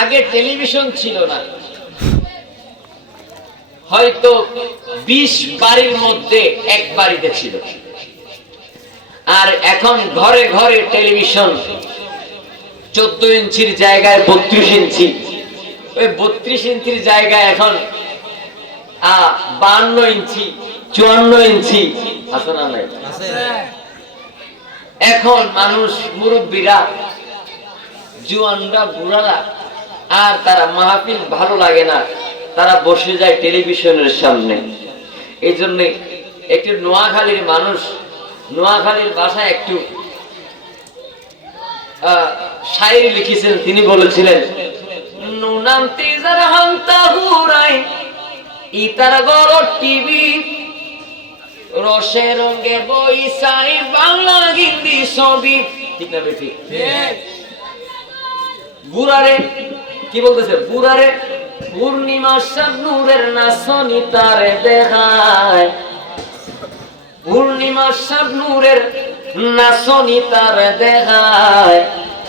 আগে টেলিভিশন ছিল না, হয়তো 20 বাড়ির মধ্যে এক বাড়িতে ছিল। আর এখন ঘরে ঘরে টেলিভিশন, 14 ইঞ্চির জায়গায় 32 ইঞ্চি, ওই 32 ইঞ্চির জায়গায় এখন 52 ইঞ্চি 54 ইঞ্চি আছে না নাই? এখন মানুষ মুরব্বীরা, জুয়ানরা, বুড়ারা আর তারা মাহফিল ভালো লাগে না, তারা বসে যায় টেলিভিশনের সামনে। এই জন্য একটু নোয়াখালীর মানুষ, নোয়াখালীর ভাষায় একটু শায়রি লিখেছেন। তিনি বলেছিলেন, নুনান্তি যারা হান্তা হুরাই ইতার গড় টিভি, রসে রঙে বই চাই বাংলা হিন্দি ছবি। ঠিক না বেঠিক? বুড়ারে কি বলতেছে? বুড়ারে পূর্ণিমার চাঁদ নূরের নাচনি তারে দেখায়, পূর্ণিমার চাঁদ নূরের নাচনি তারে দেখায়।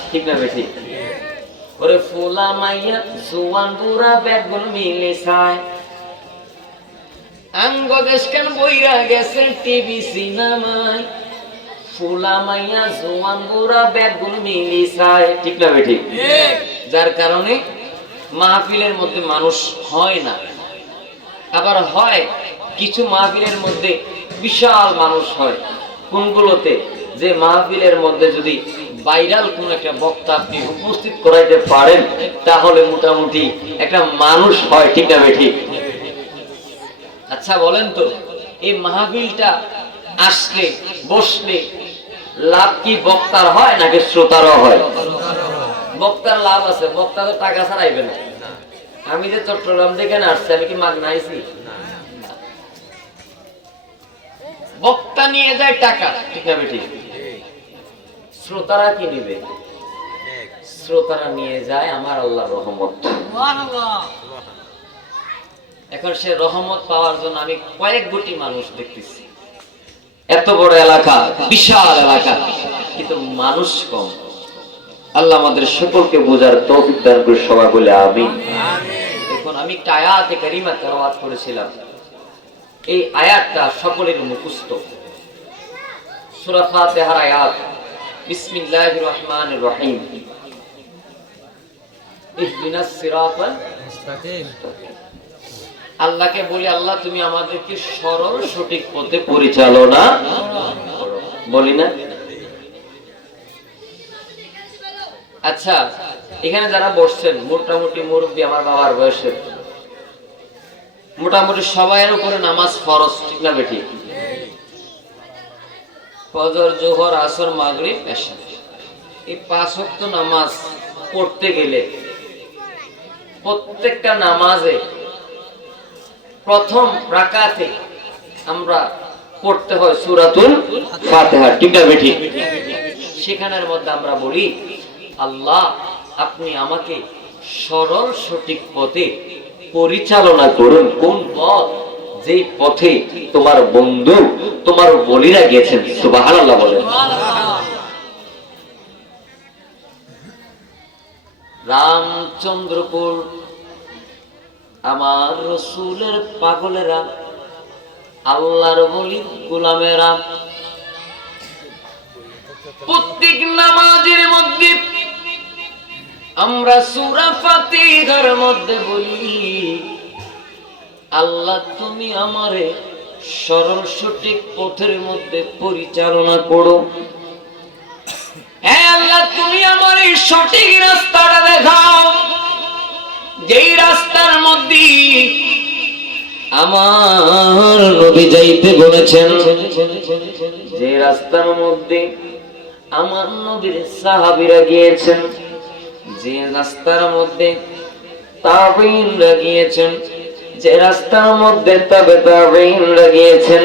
ঠিক না বেঠিক? ওরে ফুলা মাইয়া জুয়ান বুড়া বেগুন মিলে চায়, আঙ্গ দেশ কেন বইরা গেছে টিভি সিনেমায়, ফুলা মাইয়া জোয়ান বুড়া বেগুন মিলি চায়। ঠিক না বেঠিক? যার কারণে মাহফিলের মধ্যে মানুষ হয় না। আবার হয় কিছু মাহফিলের মধ্যে বিশাল মানুষ হয়। কোনগুলোতে? যে মাহফিলের মধ্যে যদি ভাইরাল কোন একটা বক্তা আপনি উপস্থিত করাইতে পারেন, তাহলে মোটামুটি একটা মানুষ হয়। ঠিক না বেঠিক? আচ্ছা বলেন তো, এই মাহফিলটা আসলে বসলে লাভ কি বক্তার হয় নাকি শ্রোতারও হয়? বক্তার লাভ আছে, বক্তা তো টাকা ছাড়াইবে না। আমি যে চট্টগ্রাম থেকে আসছি, আমি কি মাগনা আইছি? বক্তা নিয়ে যায় টাকা। ঠিক না বেঠিক? শ্রোতারা কি নিবে? শ্রোতারা নিয়ে যায় আমার আল্লাহর রহমত। এখন সে রহমত পাওয়ার জন্য আমি কয়েক কোটি মানুষ দেখতেছি। এত বড় এলাকা, বিশাল এলাকা, কিন্তু মানুষ কম। আল্লাহ আমাদের সকলকে বোঝার তৌফিক দান করে, সবাই বলে আমিন। এখন আমি একটা আয়াতে কারিমা তেলাওয়াত করেছিলাম, এই আয়াতটা সকলের মুখস্থ। সূরা ফাতিহার আয়াত, বিসমিল্লাহির রহমানির রহিম, ইহদিনাস সিরাতাল মুস্তাকিম। আল্লাহকে বলি, আল্লাহ তুমি আমাদেরকে সরল সঠিক পথে পরিচালনা করো। বলি না? আচ্ছা, এখানে যারা বসছেন মোটামুটি মুরব্বী, আমার বাবার বয়সের, মোটামুটি সবাইয়ের উপরে নামাজ ফরজ। ঠিক না বেঠিক? ফজর, জোহর, আসর, মাগরিব, এশা, এই 5 ওয়াক্ত নামাজ পড়তে গেলে প্রত্যেকটা নামাজে প্রথম রাকাতে আমরা পড়তে হয় সূরাতুল ফাতিহা। ঠিক না বেঠিক? সেখানের মধ্যে আমরা বলি, আল্লাহ আপনি আমাকে সরল সঠিক পথে পরিচালনা করুন। কোন পথ? যেই পথে তোমার বন্ধু, তোমার বলিরা গেছেন। সুবহানাল্লাহ বলেন। রামচন্দ্রপুর আমার রসুলের পাগলেরা, আল্লাহর বলি গোলামেরা, প্রত্যেক নামাজের মধ্যে আমরা সূরা ফাতিহার মধ্যে বলি, আল্লাহ তুমি আমারে সরল সঠিক পথের মধ্যে পরিচালনা করো। হে আল্লাহ তুমি আমারে সঠিক রাস্তাটা দেখাও, যেই রাস্তার মধ্যে আমার নবী যাইতে বলেছেন, যে রাস্তার মধ্যে আমার নবীর সাহাবীরা গিয়েছেন, যে রাস্তার মধ্যে তাবেঈনরা গিয়েছেন, যে রাস্তার মধ্যে তাবেঈনরা গিয়েছেন,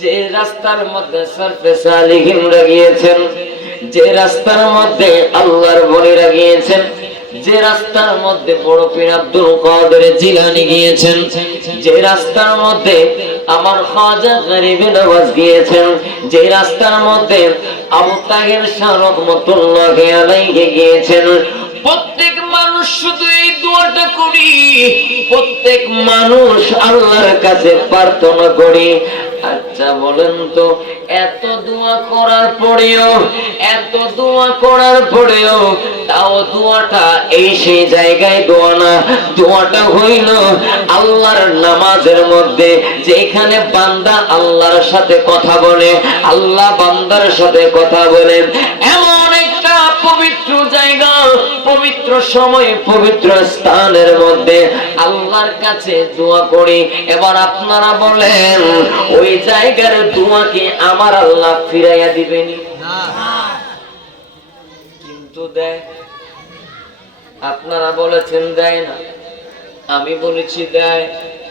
যে রাস্তার মধ্যে সরফে সালিহিনরা গিয়েছেন, যে রাস্তার মধ্যে আল্লাহর ওলিরা গিয়েছেন, যে রাস্তার মধ্যে বড় পীর আব্দুল কাদের জিলানী গিয়েছেন, যে রাস্তার মধ্যে আমার খাজা গরিবে নওয়াজ গিয়েছেন, যে রাস্তার মধ্যে আবু তাহের শাহ রহমাতুল্লাহি আলাইহি গিয়েছেন, প্রত্যেক মানুষ শুধু এই দোয়াটা করি, প্রত্যেক মানুষ আল্লাহর কাছে প্রার্থনা করি। আচ্ছা বলেন তো, এত দোয়া করার পরেও, এত দোয়া করার পরেও তাও দোয়াটা এই সেই জায়গায় দোয়া না। দোয়াটা হইল আল্লাহর নামাজের মধ্যে, যেখানে বান্দা আল্লাহর সাথে কথা বলে, আল্লাহ বান্দার সাথে কথা বলেন, এমন একটা পবিত্র জায়গা, পবিত্র সময়ে, পবিত্র স্থানের মধ্যে আল্লাহর কাছে দোয়া করি। এবার আপনারা বলেন, ওই জায়গার দোয়া কি আমার আল্লাহ ফিরাইয়া দিবেন? কিন্তু দেয়। আপনারা বলেছেন দেয় না, আমি বলেছি দেয়।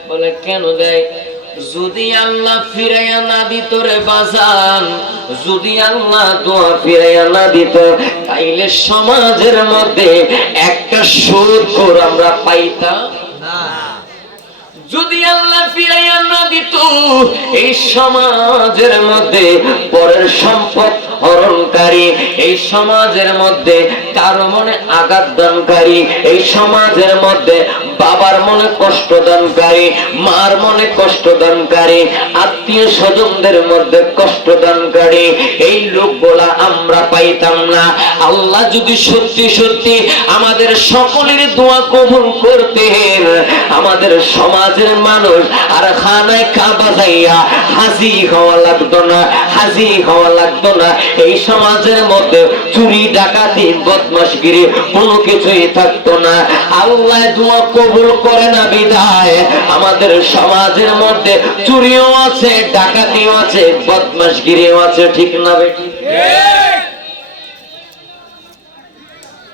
বলে কেন দেয়? যদি আল্লাহ ফিরাইয়া না দিত রে বাজান, যদি আল্লাহ দোয়া ফিরাইয়া না দিত, তাইলে সমাজের মধ্যে একটা সুদখোর আমরা পাইতাম না। যদি আল্লাহ ফিরাইয়া না দিত, এই সমাজের মধ্যে পরের সম্পদ হরণকারী, এই সমাজের মধ্যে কারো মনে আঘাত দানকারী, এই সমাজের মধ্যে বাবার মনে কষ্ট দানকারী, মার মনে কষ্ট দানকারী, আত্মীয় স্বজনদের মধ্যে কষ্ট দানকারী, এই লোকগুলা আমরা পাইতাম না। আল্লাহ যদি সত্যি সত্যি আমাদের সকলের দোয়া কবুল করতেন, আমাদের সমাজের মানুষ আর খানায় কাবা যাইয়া হাজি হওয়া লাগতো না, হাজি হওয়া লাগতো না। এই সমাজের মধ্যে চুরি ডাকাতি বদমাশগিরি কোনো কিছুই থাকতো না। আল্লাহ দোয়া কবুল করে না বিধায় আমাদের সমাজের মধ্যে চুরিও আছে, ডাকাতিও আছে, বদমাশগিরিও আছে। ঠিক না বেটি?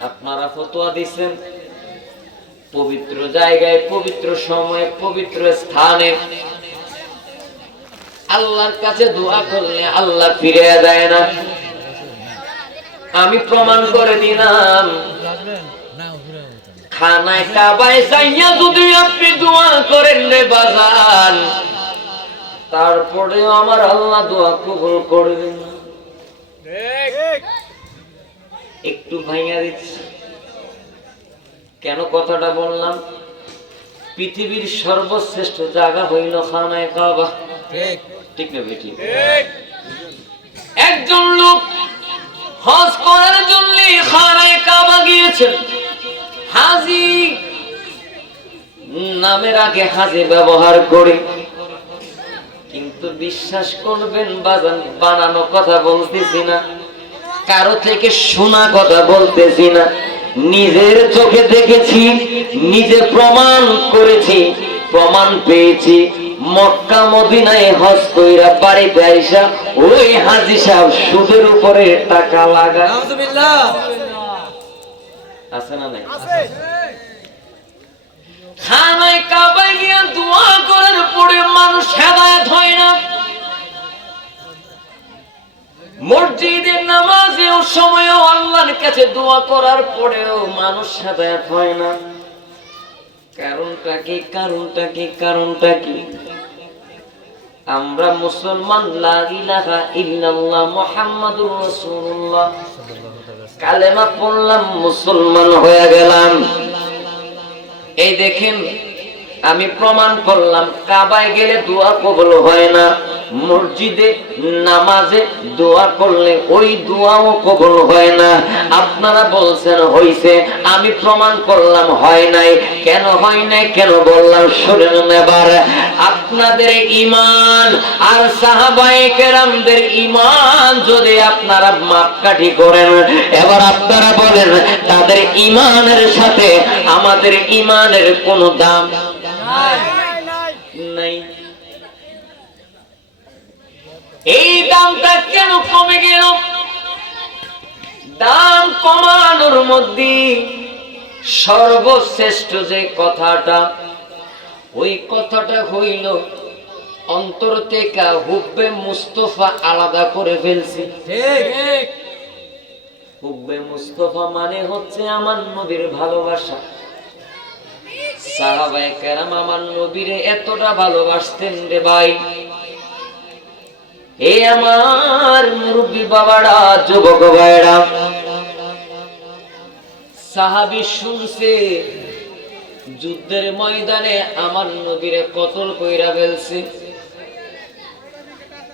আপনারা ফতোয়া দিচ্ছেন, পবিত্র জায়গায়, পবিত্র সময়ে, পবিত্র স্থানে আল্লাহর কাছে দোয়া করলে আল্লাহ ফিরে দেয় না। আমি প্রমাণ করে দিলাম, খানায় কাবায় যাইয়া যদি আপনি দোয়া করেন রে বাজান, তারপরেও আমার আল্লাহ দোয়া কবুল করবেন না। একটু ভাইয়া দিচ্ছি। কেন কথাটা বললাম? পৃথিবীর সর্বশ্রেষ্ঠ জায়গা হইল খানায় কাবা। ঠিক না বেটি? একজন লোক হজ করার জন্য খানায় কাবা গিয়েছেন। হাজি নামের আগে হাজি ব্যবহার করে, কিন্তু বিশ্বাস করবেন বাজান, বানানো কথা বলতেছি না, কারো থেকে শোনা কথা বলতেছি না, নিজের চোখে দেখেছি, নিজে প্রমাণ করেছি, প্রমাণ পেয়েছি। মক্কা মদিনায় হজ কইরা বাড়িতে আইসা ওই হাজি সাহেব সুদের উপরে টাকা লাগা। আছে না নাই? খানায় কাবায় গিয়ে দোয়া করার পরে মানুষ হেদায়েত হয় না। মসজিদের নামাজেও সময়ও আল্লাহর কাছে দোয়া করার পরেও মানুষ হেদায়েত হয় না। কারণটা কি? কারণটা কি? কারণটা কি? আমরা মুসলমান, লা ইলাহা ইল্লাল্লাহ মুহাম্মাদুর রাসূলুল্লাহ কালেমা পড়লাম, মুসলমান হয়ে গেলাম। এই দেখেন, আমি প্রমাণ করলাম, কাবায় গেলে দোয়া কবুল হয় না, মসজিদে নামাজে দোয়া করলে ওই দোয়াও কবুল হয় না। আপনারা বলছেন হইছে, আমি প্রমাণ করলাম হয় নাই। কেন হয় নাই, কেন বললাম শুনেন এবার। আপনাদের ঈমান আর সাহাবায়ে কেরামদের ঈমান যদি আপনারা মাপকাঠি করেন, এবার আপনারা বলেন তাদের ঈমানের সাথে আমাদের ঈমানের কোনো দাম নাই। এই দামটা কেন কমে গেল? দাম কমানোর মধ্যে সর্বশ্রেষ্ঠ যে কথাটা, ওই কথাটা হইল অন্তর থেকে হুব্বে মুস্তফা আলাদা করে ফেলছি। ঠিক। হুব্বে মুস্তফা মানে হচ্ছে আমার নবীর ভালোবাসা। সাহাবায়ে কেরাম আমার নবীরে এতটা ভালোবাসতেন রে ভাই। এ আমার মুরব্বী বাবারা, যুবক ভাইরা, সাহাবী শুনছে যুদ্ধের ময়দানে আমার নবীরে কতল কইরা ফেলছে।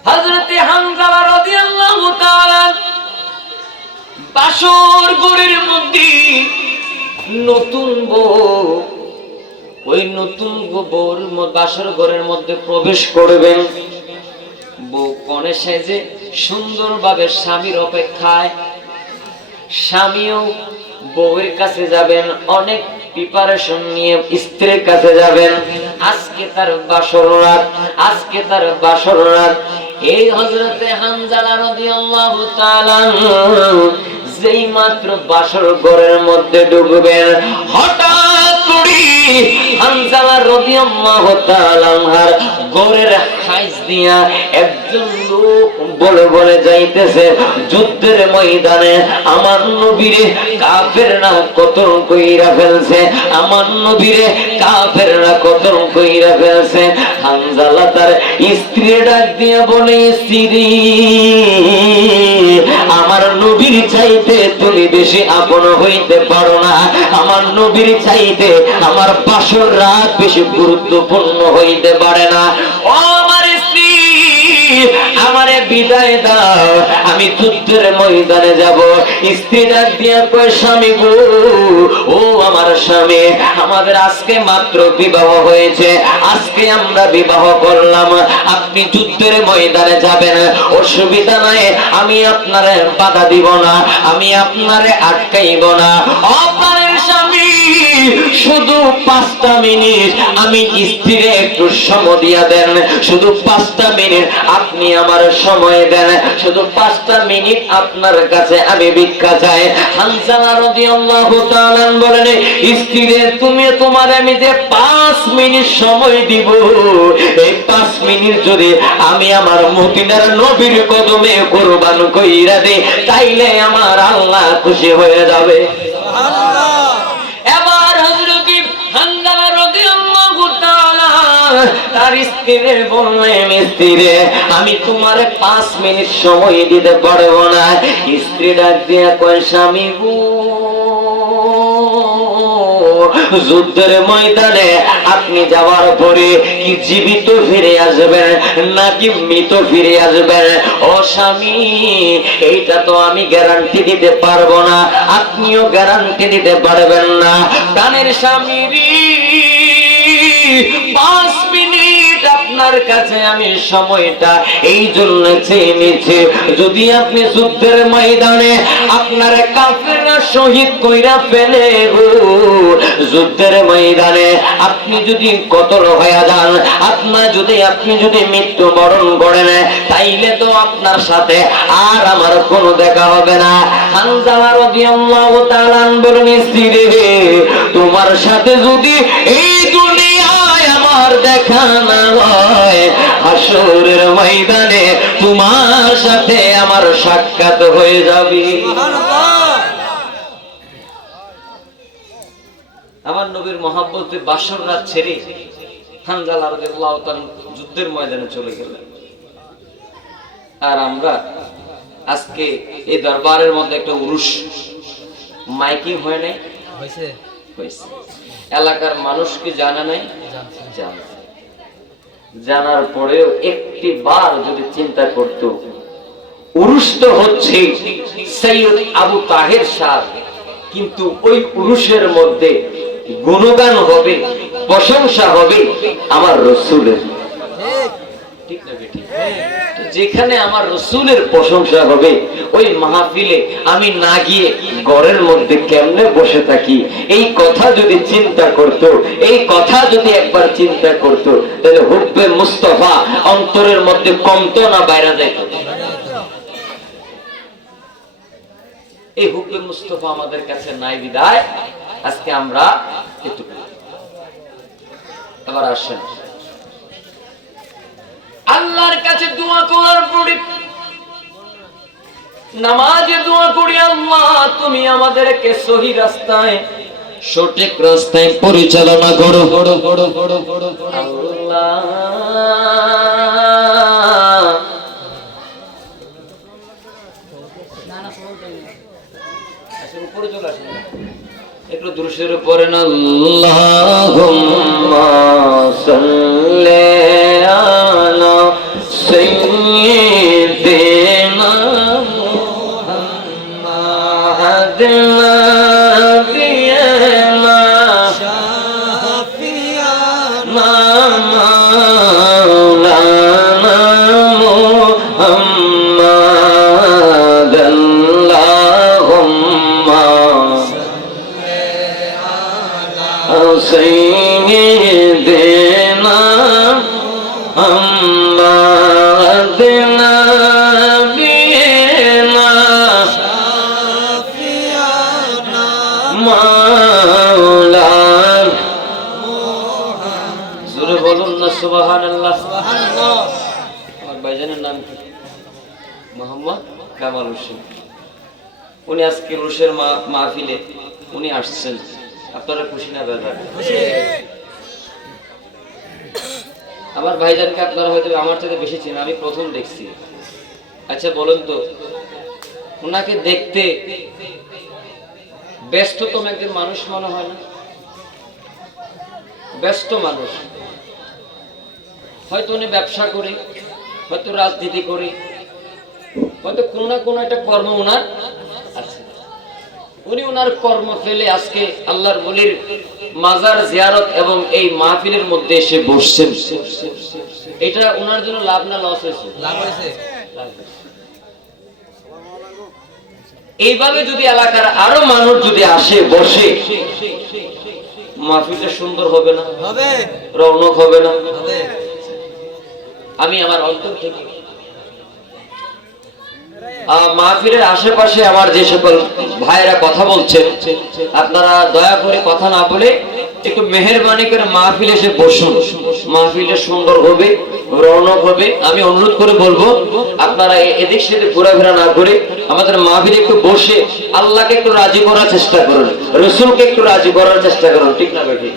হযরতে হামজা রাদিয়াল্লাহু তাআলা বাসর ঘরের মধ্যে নতুন বউ, ওই নতুন বউর বাসর ঘরের মধ্যে প্রবেশ করবেন। বউ কনে সেজে সুন্দরভাবে স্বামীর অপেক্ষায়, স্বামীও বউয়ের কাছে যাবেন, অনেক প্রিপারেশন নিয়ে স্ত্রীর কাছে যাবেন। আজকে তার বাসর রাত, আজকে তার বাসর রাত। এই হযরতে হামজা রাদিয়াল্লাহু তাআলা যেই মাত্র বাসর ঘরের মধ্যে ঢুকবেন, হঠাৎ করে হামজা রাদিয়াল্লাহু তাআলা ঘরের হাইজ দিয়া একজন লোক বলে বলে যাইতেছে, যুদ্ধের ময়দানে আমার নবীরে কাফেররা কতল কইরা ফেলছে, আমার নবীরে কাফেররা কতল কইরা ফেলছে। হামজা তার স্ত্রী ডাক দিয়া বলে, স্ত্রী, আমার নবীর চাইতে তুমি বেশি আপন হইতে পারো না, আমার নবীর চাইতে আমার বাসর রাত বেশি গুরুত্বপূর্ণ হইতে পারে না। ও আমার স্ত্রী, আমারে বিদায় দাও, আমি যুদ্ধের ময়দানে যাব। স্ত্রী ডাক দিয়া কয়, স্বামী গো, ও আমার স্বামী, আমাদের আজকে মাত্র বিবাহ হয়েছে, আজকে আমরা বিবাহ করলাম, আপনি যুদ্ধের ময়দানে যাবেন, অসুবিধা নাই, আমি আপনারে বাধা দিব না, আমি আপনারে আটকাইব না। আপনার স্বামী শুধু 5টা মিনিট আমি স্ত্রীরে একটু সময় দিয়া দেন, শুধু 5টা মিনিট আপনি আমার সময় দেন, শুধু 5টা মিনিট আপনার কাছে আমি ভিক্ষা চাই। হামজা রাদিয়াল্লাহু তাআলা বলেন, স্ত্রীরে তুমি তোমার আমি যে 5 মিনিট সময় দিব, এই 5 মিনিট যদি আমি আমার মদিনার নবীর কদমে কুরবান কইরা দেই, তাইলে আমার আল্লাহ খুশি হয়ে যাবে। সুবহানাল্লাহ। এবার হযরত হামজা রাদিয়াল্লাহু তাআলা তার স্ত্রীরে বললেন, স্ত্রীরে আমি তোমারে 5 মিনিট সময় দিতে পারবো না। স্ত্রী ডাক দিয়া কয়, স্বামী গো, যুদ্ধের ময়দানে আপনি যাওয়ার পরে কি জীবিত ফিরে আসবেন নাকি মৃত ফিরে আসবেন? ও স্বামী, এইটা তো আমি গ্যারান্টি দিতে পারবো না, আপনিও গ্যারান্টি দিতে পারবেন না। প্রাণের স্বামী, 5 মিনিট আপনার কাছে আমি সময়টা এই জন্য চেয়ে নিচ্ছি, যদি আপনি যুদ্ধের ময়দানে আপনার কাফেররা শহীদ কইরা ফেলে, যুদ্ধের ময়দানে আপনি যদি কতল হয়ে যান, আপনি যদি মৃত্যুবরণ করেন, তাইলে তো আপনার সাথে আর আমার কোনো দেখা হবে না। হামজা রাদিয়াল্লাহু তাআলা বলেন, স্ত্রী রে, তোমার সাথে যদি এই দুনিয়ায় আমার দেখা না হয়, হাসরের ময়দানে তোমার সাথে আমার সাক্ষাৎ হয়ে যাবে। আমার নবীর মহব্বতে বাসর রাত ছেড়ে হামজা রাদিয়াল্লাহু তাআলা যুদ্ধের ময়দানে চলে গেলেন। আর আমরা আজকে এই দরবারের মধ্যে একটা উরুস মাইকিং হয় নাই, হয়েছে, এলাকার মানুষকে জানা নাই, জানার পরেও একটি বার যদি চিন্তা করত, উরুস তো হচ্ছে সৈয়দ আবু তাহের শাহ, কিন্তু ওই উরুসের মধ্যে গুণগান হবে, প্রশংসা হবে আমার রসুলের। ঠিক না বেটি? যেখানে আমার রসুলের প্রশংসা হবে, ওই মাহফিলে আমি না গিয়ে ঘরের মধ্যে কেমনে বসে থাকি, এই কথা যদি চিন্তা করত, এই কথা যদি একবার চিন্তা করত, তাহলে হুব্বে মুস্তাফা অন্তরের মধ্যে কমতো না বাইরে যাইত? এই হুব্বে মুস্তাফা আমাদের কাছে নাই বিদায় আজকে আমরা এটুকু। আবার আসেন আল্লাহর কাছে দোয়া করার পরে নামাজে দোয়া করি, আল্লাহ তুমি আমাদেরকে সহি রাস্তায়, সঠিক রাস্তায় পরিচালনা করো। আল্লাহ উপরে চলে আসেন। একটু দুরূদ শরীফ পড়েন। আল্লাহুম্মা সাল্লি আলা সাইয়্যিদিনা মুহাম্মাদিন নাবিয়িনা শাফিয়ানা মাওলানা মুহাম্মাদ। আল্লাহুম্মা سيدنا محمد نبينا شفيعنا مولانا জোরে বলুন না সুবহানাল্লাহ। সুবহানাল্লাহ। আমার ভাইজানের নাম কি? মোহাম্মদ কামাল হোসেন। উনি আজকে রুশের মাহফিলে উনি আসছেন। আপনারা খুশি না বেজার? আমার ভাইজানকে আপনারা হয়তো আমার থেকে বেশি চেনেন, আমি প্রথম দেখছি। আচ্ছা বলুন তো, ওনাকে দেখতে ব্যস্ততম একজন মানুষ মনে হয় না? ব্যস্ত মানুষ, হয়তো উনি ব্যবসা করে, হয়তো রাজনীতি করে, হয়তো কোনো না কোনো একটা কর্ম ওনার আছে। উনি ওনার কর্ম ফেলে আজকে আল্লাহর ওলির মাজার জিয়ারত এবং এই মাহফিলের মধ্যে এসে বসছেন। এটা ওনার জন্য লাভ না লস হয়েছে? লাভ হয়েছে। এইভাবে যদি এলাকার আরো মানুষ যদি আসে বসে, মাহফিলটা সুন্দর হবে না? হবে। রৌনক হবে না? হবে। আমি আমার অন্তর থেকে মাহফিলের আশেপাশে আমার যে সকল ভাইয়েরা কথা বলছেন, আপনারা দয়া করে কথা না বলে একটু মেহেরবানি করে মাহফিলে এসে বসুন। মাহফিলটা সুন্দর হবে, রৌনক হবে। আমি অনুরোধ করে বলবো, আপনারা এদিক সেদিক ঘোরাফেরা না করে আমাদের মাহফিলে একটু বসে আল্লাহকে একটু রাজি করার চেষ্টা করুন, রসুলকে একটু রাজি করার চেষ্টা করুন। ঠিক না বেঠিক?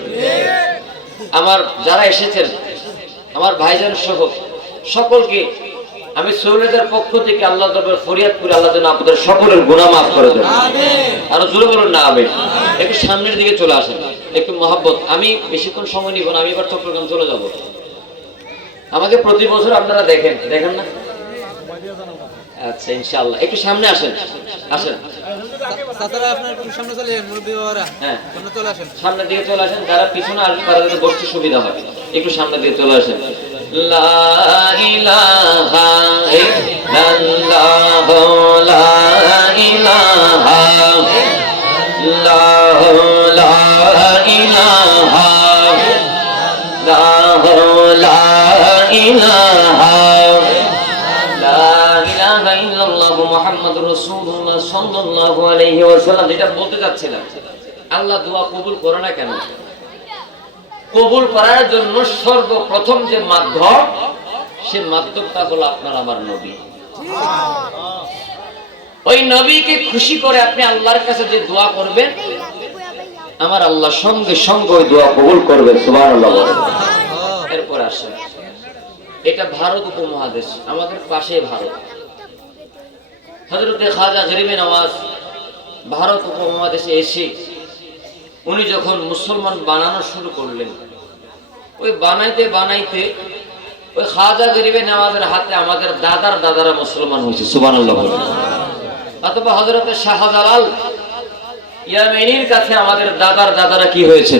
আমার যারা এসেছেন, আমার ভাইজান সহ সকলকে আমি সৌলেদের পক্ষ থেকে আল্লাহ দরবারে ফরিয়াদ করি, আল্লাহ যেন আপনাদের সকলের গুনাহ মাফ করে দেন। আমিন। আর জোরে বলুন না আমিন। একটু সামনের দিকে চলে আসেন, একটু মহব্বত। আমি বেশিক্ষণ সময় নিব না, আমি এবার চট্টগ্রাম চলে যাব। আমাকে প্রতি বছর আপনারা দেখেন, দেখেন না? আচ্ছা ইনশাআল্লাহ একটু সামনে আসেন, আসেন। তাছাড়া আপনারা একটু সামনে চলে আসেন, মুরব্বি বাবারা। হ্যাঁ, সামনে চলে আসেন, সামনের দিকে চলে আসেন। যারা পিছনে আসবে তারা যাতে বসতে সুবিধা হয়, একটু সামনের দিকে চলে আসেন। লা ইলাহা ইল্লাল্লাহ, লা ইলাহা ইল্লাল্লাহ, লা ইলাহা ইল্লাল্লাহ, লা ইলাহা ইল্লাল্লাহ মুহাম্মাদুর রাসূলুল্লাহ সাল্লাল্লাহু আলাইহি ওয়াসাল্লাম। যেটা বলতে যাচ্ছিলাম, আল্লাহ দোয়া কবুল করে না কেন? কবুল করার জন্য সর্বপ্রথম যে মাধ্যম, সে মাধ্যমটা হলো আপনার আমার নবী। ওই নবীকে খুশি করে আপনি আল্লাহর কাছে যে দোয়া করবেন, আমার আল্লাহ সঙ্গে সঙ্গে ওই দোয়া কবুল করবেন। সুবহানাল্লাহ। এরপর আসেন, এটা ভারত উপমহাদেশ, আমাদের পাশে ভারত। হযরতে খাজা গরিবে নওয়াজ ভারত উপমহাদেশে এসে উনি যখন মুসলমান বানানো শুরু করলেন, ওই বানাইতে বানাইতে ওই খাজা গরিবে নওয়াজের হাতে আমাদের দাদার দাদারা মুসলমান হয়েছে। সুবহানাল্লাহ। অথবা হযরতে শাহজালাল ইয়ামেনির কাছে আমাদের দাদার দাদারা কি হয়েছে?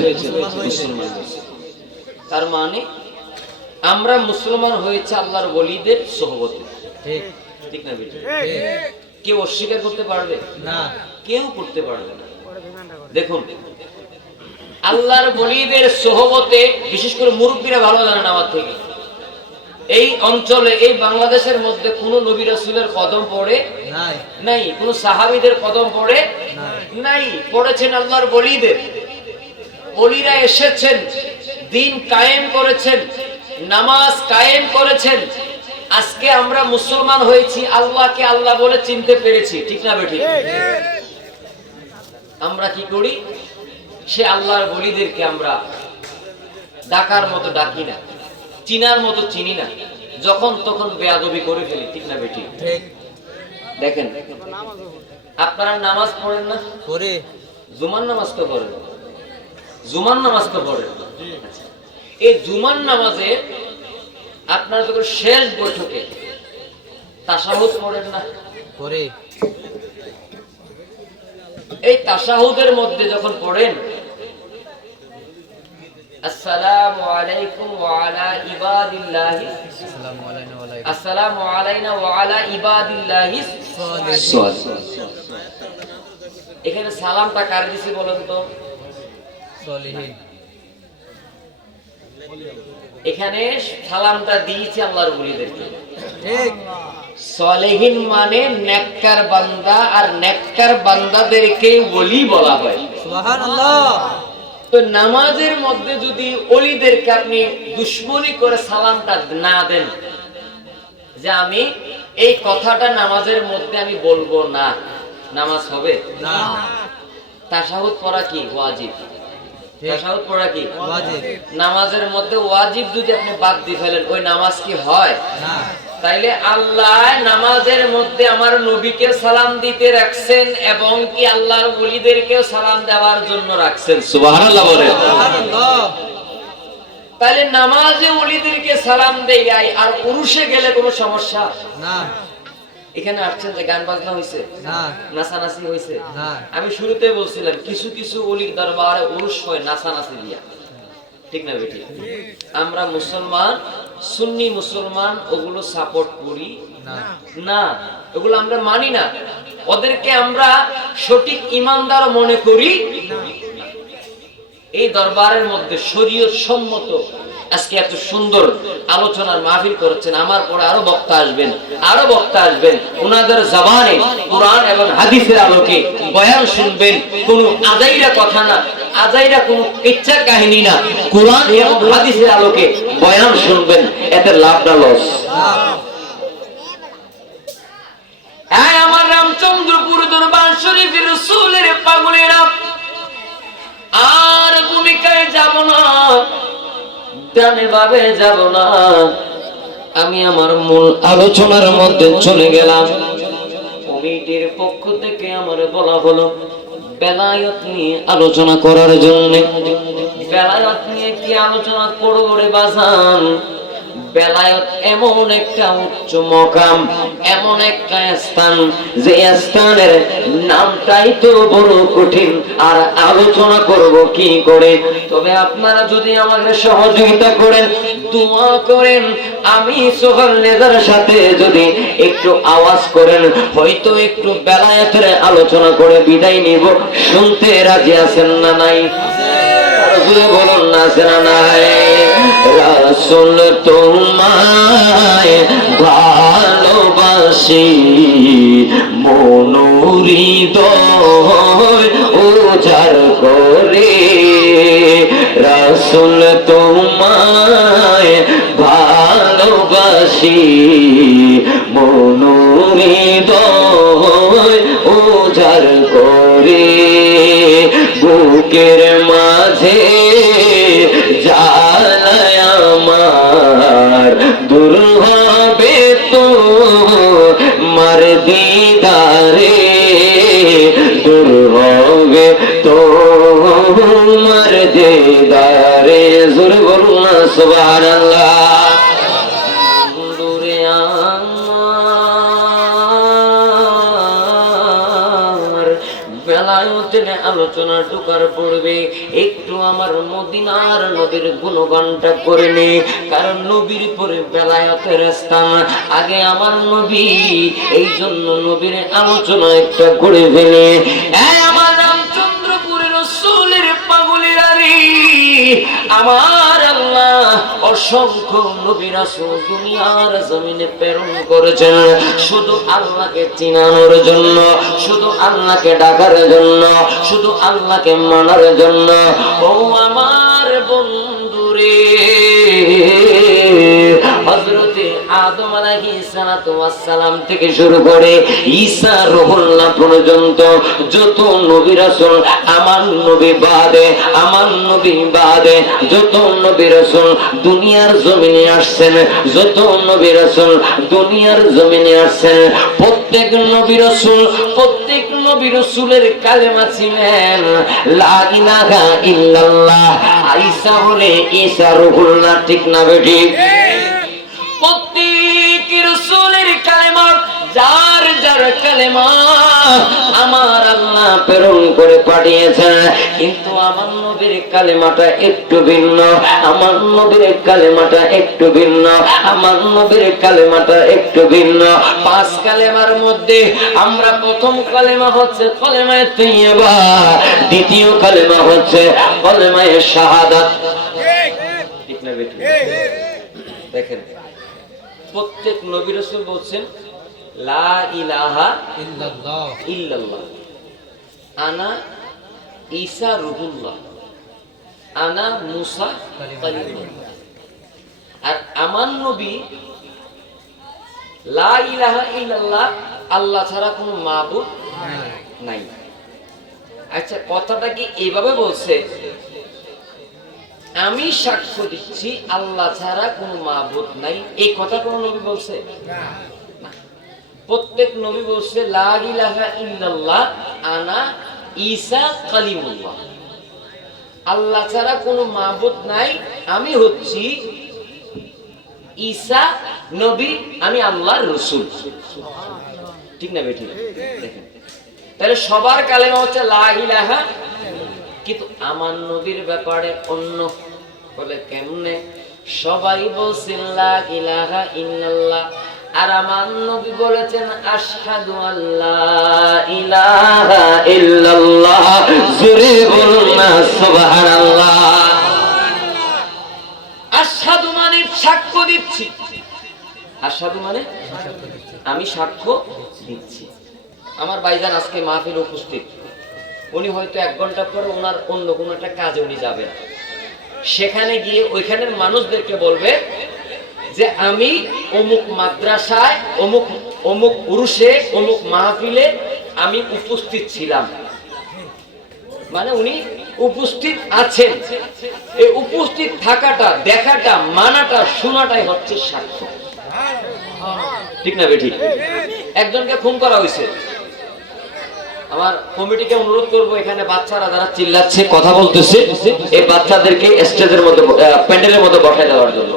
মুসলমান হয়েছে। তার মানে আমরা মুসলমান হয়েছে আল্লাহর ওলিদের সোহবতে। ঠিক ঠিক না বেটা? কেউ অস্বীকার করতে পারবে না, কেউ করতে পারবে না। দেখুন, আল্লাহর ওলিদের সোহবতে বিশেষ করে মুরব্বীরা ভালো জানেন আমার থেকে, এই অঞ্চলে এই বাংলাদেশের মধ্যে কোন নবী রাসূলের কদম পড়ে নাই, কোন সাহাবীদের কদম পড়ে নাই, পড়েছেন আল্লাহর ওলিদের। ওলিরা এসেছেন, দিন কায়েম করেছেন, নামাজ কায়েম করেছেন। আজকে আমরা মুসলমান হয়েছি, আল্লাহকে আল্লাহ বলে চিনতে পেরেছি। ঠিক না বেঠিক? আমরা কি করি? সে আল্লাহর ওলিদেরকে আমরা ডাকার মতো ডাকি না, চিনার মতো চিনি না, যখন তখন বেয়াদবি করে ফেলি। ঠিক না বেঠিক? দেখেন, আপনারা নামাজ পড়েন না? পড়ে। জুমার নামাজ তো পড়েন, জুমার নামাজ তো পড়েন। এই জুমার নামাজে আপনার যখন শেষ বৈঠকে তাশাহুদ পড়েন না? পড়ে। এই তাশাহুদের মধ্যে যখন পড়েন আসসালামু আলাইকুম ওয়া আলা ইবাদিল্লাহি, আসসালামু আলাইনা ওয়া আলা ইবাদিল্লাহি সালিহিন, এখানে সালামটা কার দিছি বলেন তো? সালিহিন। এখানে সালামটা দিয়েছে আল্লাহর ওলিদেরকে। ঠিক। সালেহিন মানে নেককার বান্দা, আর নেককার বান্দাদেরকে ওলি বলা হয়। সুবহানাল্লাহ। তো নামাজের মধ্যে যদি ওলিদেরকে আপনি দুশমনি করে সালামটা না দেন, যে আমি এই কথাটা নামাজের মধ্যে আমি বলবো না, নামাজ হবে না। তাশাহুদ পড়া কি ওয়াজিব? তাশাহুদ পড়া কি ওয়াজিব? নামাজের মধ্যে ওয়াজিব যদি আপনি বাদ দিয়ে ফেলেন, ওই নামাজ কি হয়? না। তাইলে আল্লাহ নামাজের মধ্যে আমার নবীকে সালাম দিতে রাখছেন এবং কি আল্লাহর ওলিদেরকেও সালাম দেওয়ার জন্য রাখছেন। সুবহানাল্লাহ বলেন। সুবহানাল্লাহ। তাইলে নামাজে ওলিদেরকে সালাম দেই আর উরুসে গেলে কোনো সমস্যা না। এখানে আসছেন যে গান বাজনা হইছে না, নাচানাচি হইছে না। আমি শুরুতে বলছিলাম কিছু কিছু ওলির দরবারে উরুস হয় নাচানাচি দিয়া, ঠিক না বেটি? আমরা মুসলমান, সুন্নি মুসলমান ওগুলো সাপোর্ট করি না, না, ওগুলো আমরা মানি না। ওদেরকে আমরা সঠিক ইমানদার মনে করি। এই দরবারের মধ্যে শরীয়ত সম্মত আজকে এত সুন্দর আলোচনার মাহফিল করেছেন। আমার পরে আরো বক্তা আসবেন, আরো বক্তা আসবেন, ওনাদের জবানে কুরআন এবং হাদিসের আলোকে বয়ান শুনবেন। কোনো আজাইরা কথা না, আজাইরা কোনো কিচ্ছা কাহিনী না, কুরআন এবং হাদিসের আলোকে বয়ান শুনবেন। এতে লাভ না লস? এই আমার রামচন্দ্রপুর দরবার শরীফের রাসূলের পাগলেরা, আর ভূমিকায় যাব না, ডানে বামে যাব না, আমি আমার মূল আলোচনার মধ্যে চলে গেলাম। কমিটির পক্ষ থেকে আমার বলা হলো বেলায়েত নিয়ে আলোচনা করার জন্য। বেলায়েত নিয়ে কি আলোচনা করব রে বাজান? বেলায়েত এমন একটা উচ্চ মকাম, এমন একটা স্থান, যে স্থানের নামটাই তো বড় কঠিন, আর আলোচনা করব কি করে? তবে আপনারা যদি আমাকে সহযোগিতা করেন, দোয়া করেন, আমি সোহাল নেজার সাথে যদি একটু আওয়াজ করেন, হয়তো একটু বেলায়েতের আলোচনা করে বিদায় নিব। শুনতে রাজি আছেন না নাই? বলুন না, সেনা নাই? রাসূল তোমায় ভালোবাসি, মন হৃদয় উজাড় করে। রাসূল তোমায় ভালোবাসি, মন হৃদয় উজাড় করে। বুকের মাঝে জ্বালায় আমার, দূর হবে তো মার দিদারে, দূর হবে তো মার দিদারে। জোরে বলুন না সুবহানাল্লাহ। দূরে আমার বেলায়েতের আলোচনা ঢোকার পড়বে, একটু আমার মদিনার নবীর গুণগানটা করে নে, কারণ নবীর পরে বেলায়েতের স্থান। আগে আমার নবী, এই জন্য নবীর আলোচনা একটা করে ফেলে। আমার রামচন্দ্রপুরের রাসূলের পাগলেরা রে, আমার আল্লাহ অসংখ্য নবী রাসূল দুনিয়ার জমিনে প্রেরণ করেছেন শুধু আল্লাহকে চিনানোর জন্য, শুধু আল্লাহকে ডাকার জন্য, শুধু আল্লাহকে মানার জন্য। ও আমার বন্ধুরে, হযরতে আদম আলাইহিস সালাতু ওয়াস সালাম থেকে শুরু করে ঈসা রূহুল্লাহ পর্যন্ত যত নবী রাসূল, আমার নবী বাদে, আমার নবী বাদে যত নবী রাসূল দুনিয়ার জমিনে আসছেন, যত নবী রাসূল দুনিয়ার জমিনে আসছেন, প্রত্যেক নবী রাসূল, প্রত্যেক নবী রাসূলের কালেমা ছিলেন লা ইলাহা ইল্লাল্লাহ, ঈসা হলে ঈসা রূহুল্লাহ, ঠিক না বেঠিক? প্রত্যেক রাসূলের কালেমা যার যার কালেমা আমার আল্লাহ প্রেরণ করে পাঠিয়েছেন, কিন্তু আমার নবীর কালেমাটা একটু ভিন্ন, আমার নবীর কালেমাটা একটু ভিন্ন, আমার নবীর কালেমাটা একটু ভিন্ন। 5 কালেমার মধ্যে আমরা প্রথম কালেমা হচ্ছে কালেমায়ে তাইয়্যিবা, দ্বিতীয় কালেমা হচ্ছে কালেমায়ে শাহাদাত, ঠিক না বেঠিক? দেখেন প্রত্যেক নবী রাসূল বলছেন লা ইলাহা ইল্লাল্লাহ ইল্লাল্লাহ, আনা ঈসা রূহুল্লাহ, আনা মুসা কালিমুল্লাহ। আর আমার নবী লা ইলাহা ইল্লাল্লাহ, আল্লাহ ছাড়া কোনো মাবুদ নাই। আচ্ছা, কথাটা কি এইভাবে বলছে, আমি সাক্ষ্য দিচ্ছি আল্লাহ ছাড়া কোনো মাবুদ নাই, এই কথা কোন নবী বলছে? না। প্রত্যেক নবী বলছে লা ইলাহা ইল্লাল্লাহ, আনা ঈসা কালিমুল্লাহ, আল্লাহ ছাড়া কোনো মাবুদ নাই, আমি হচ্ছি ঈসা নবী, আমি আল্লাহর রাসূল, ঠিক না বেঠিক? দেখেন তাহলে সবার কালেমা হচ্ছে লা ইলাহা, কিন্তু আমার নবীর ব্যাপারে অন্য। বলে কেমনে? সবাই বলছে লা ইলাহা ইল্লাল্লাহ, আর আমার নবী বলেছেন আশহাদু আল্লা ইলাহা ইল্লাল্লাহ, জোরে বলুন না সুবহানাল্লাহ। আশহাদু মানে সাক্ষ্য দিচ্ছি, আশহাদু মানে আমি সাক্ষ্য দিচ্ছি। আমার ভাইজান আজকে মাহফিলে উপস্থিত, উনি হয়তো 1 ঘন্টা পরে ওনার অন্য কোনো একটা কাজে উনি যাবেন, সেখানে গিয়ে ওইখানের মানুষদেরকে বলবে যে আমি অমুক মাদ্রাসায় অমুক অমুক উরুসে অমুক মাহফিলে আমি উপস্থিত ছিলাম, মানে উনি উপস্থিত আছেন। এই উপস্থিত থাকাটা, দেখাটা, মানাটা, শোনাটাই হচ্ছে সাক্ষ্য, ঠিক না বেঠিক? একজনকে খুন করা হয়েছে, আমার কমিটিকে অনুরোধ করবো এখানে বাচ্চারা যারা চিল্লাচ্ছে কথা বলতেছে এই বাচ্চাদেরকে স্টেজের মধ্যে প্যান্ডেলের মধ্যে বসায় দেওয়ার জন্য,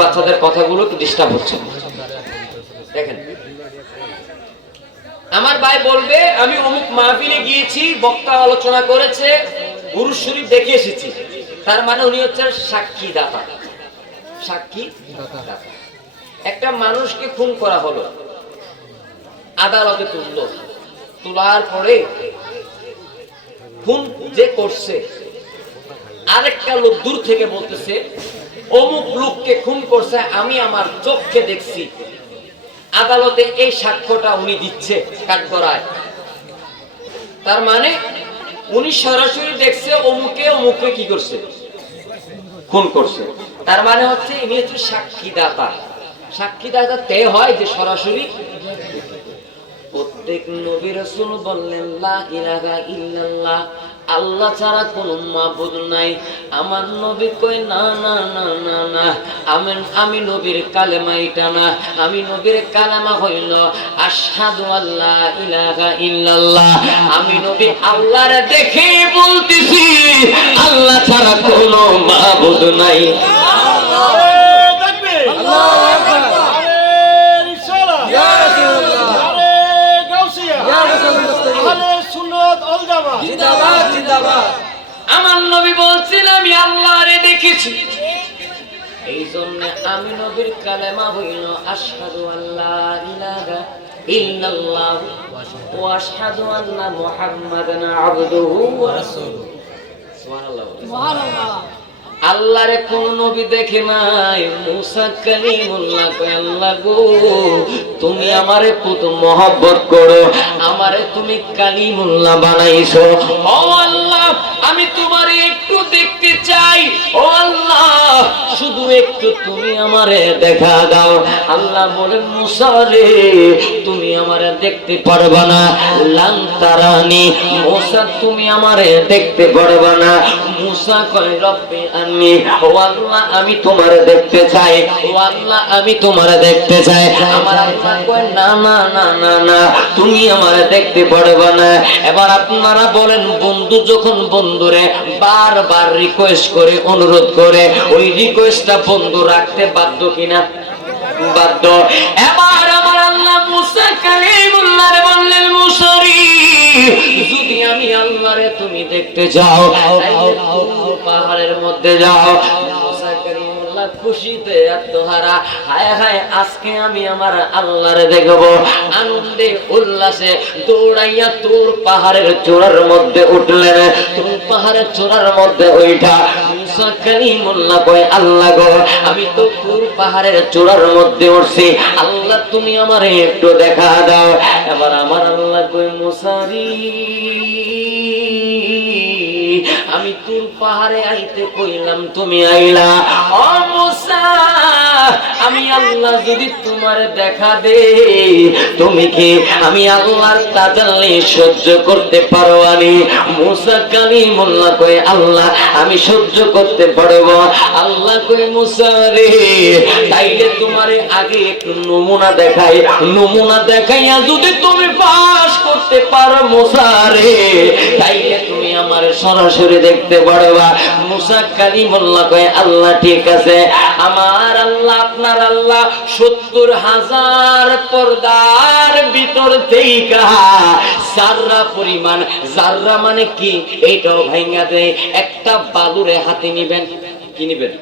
বাচ্চাদের কথাগুলো একটু ডিস্টার্ব হচ্ছে। দেখেন আমার ভাই বলবে আমি অমুক মাহফিলে গিয়েছি, বক্তা আলোচনা করেছে, গুরু শরীফ দেখে এসেছি, তার মানে উনি হচ্ছে সাক্ষী দাতা, সাক্ষী দাতা। একটা মানুষকে খুন করা হলো, আদালতে তুললো, তোলার পরে খুন যে করছে আরেকটা লোক দূর থেকে বলতেছে অমুক লোককে খুন করছে, আমি আমার চোখে দেখছি। আদালতে এই সাক্ষ্যটা উনি দিচ্ছে কাঠগড়ায়, তার মানে উনি সরাসরি দেখছে অমুকে অমুকে কি করছে, খুন করছে। তার মানে হচ্ছে ইনি হচ্ছে সাক্ষীদাতা। সাক্ষীদাতা তে হয় যে সরাসরি। প্রত্যেক নবী রাসূল বললেন লা ইলাহা ইল্লাল্লাহ, আল্লাহ ছাড়া কোনো মাবুদ নাই। আমার নবী কয় না না না না না, আমি নবীর কালেমা এটা না, আমি নবীর কালেমা হইল আশহাদু আল্লা ইলাহা ইল্লাল্লাহ। আমি নবী আল্লাহর দেখে বলতেছি আল্লাহ ছাড়া কোনো মাবুদ নাই। আমার নবী বলছেন আমি আল্লাহরে দেখেছি, এই জন্য আমি নবীর কালেমা হইল আশহাদু আল্লা ইলাহা ইল্লাল্লাহ ওয়া আশহাদু আন্না মুহাম্মাদান আবদুহু ওয়া রাসূলুহু। সুবহানাল্লাহ, সুবহানাল্লাহ। আল্লাহরে কোন নবী দেখে নাই, মুসা কালিমুল্লাহ কয় আল্লাহ গো তুমি আমারে কত মহব্বত করো, আমারে তুমি কালিমুল্লাহ বানাইছো। ও আল্লাহ আমি তোমারে একটু দেখতে চাই, ও আল্লাহ শুধু একটু তুমি আমারে দেখা দাও। আল্লাহ বলেন মুসা রে তুমি আমারে দেখতে পারবা না, লান তারানি মুসা তুমি আমারে দেখতে পারবা না। মুসা কয় রব্বি আন্নি, ও আল্লাহ আমি তোমারে দেখতে চাই, ও আল্লাহ আমি তোমারে দেখতে চাই। আমার আল্লাহ কয় না না না না না, তুমি আমারে দেখতে পারবে না। এবার আপনারা বলেন, বন্ধু যখন বন্ধুরে বারবার রিকোয়েস্ট করে, অনুরোধ করে, ওই রিকোয়েস্টটা বন্ধু রাখতে বাধ্য কিনা? বাধ্য। এবার আমার আল্লাহ মুসা কালিমুল্লাহরে বললেন, মুসারি যদি আমি আল্লাহরে তুমি দেখতে যাও, পাহাড়ের মধ্যে যাও। মুসা কালিমুল্লাহ খুশিতে আত্মহারা, হায় হায় আজকে আমি আমার আল্লাহরে দেখব। আনন্দে উল্লাসে দৌড়াইয়া তোর পাহাড়ের চূড়ার মধ্যে উঠলেন। তোর পাহাড়ের চূড়ার মধ্যে ওইটা মুসা কালিমুল্লাহ কয়, আল্লাহ গো আমি তো তোর পাহাড়ের চূড়ার মধ্যে উঠছি, আল্লাহ তুমি আমারে একটু দেখা দাও। এবার আমার আল্লাহ কয়, মুসারি আমি তোর পাহাড়ে আইতে কইলাম, তুমি আইলা। ও মুসা আমি আল্লাহ যদি তোমার দেখা দে, তুমি কি আমি আল্লাহর তাজাল্লি সহ্য করতে পারো? আমি মুসা কালিমুল্লাহ কয়, আল্লাহ আমি সহ্য করতে পারবো। আল্লাহ কয়, মুসা রে তাইলে তোমারে আগে একটু নমুনা দেখাই, নমুনা দেখাইয়া যদি তুমি পাস করতে পারো মুসা রে, তাইলে তুমি আমার সরাসরি দেখতে পারবা। মুসা কালিমুল্লাহ কয়, আল্লাহ ঠিক আছে। আমার আল্লাহ আপনার আল্লাহ ৭০,০০০ পর্দার ভিতর থেকে জাররা পরিমাণ, জাররা মানে কি এইটাও ভাঙা দেয়, একটা বালুরে হাতে নিবেন, কি নিবেন?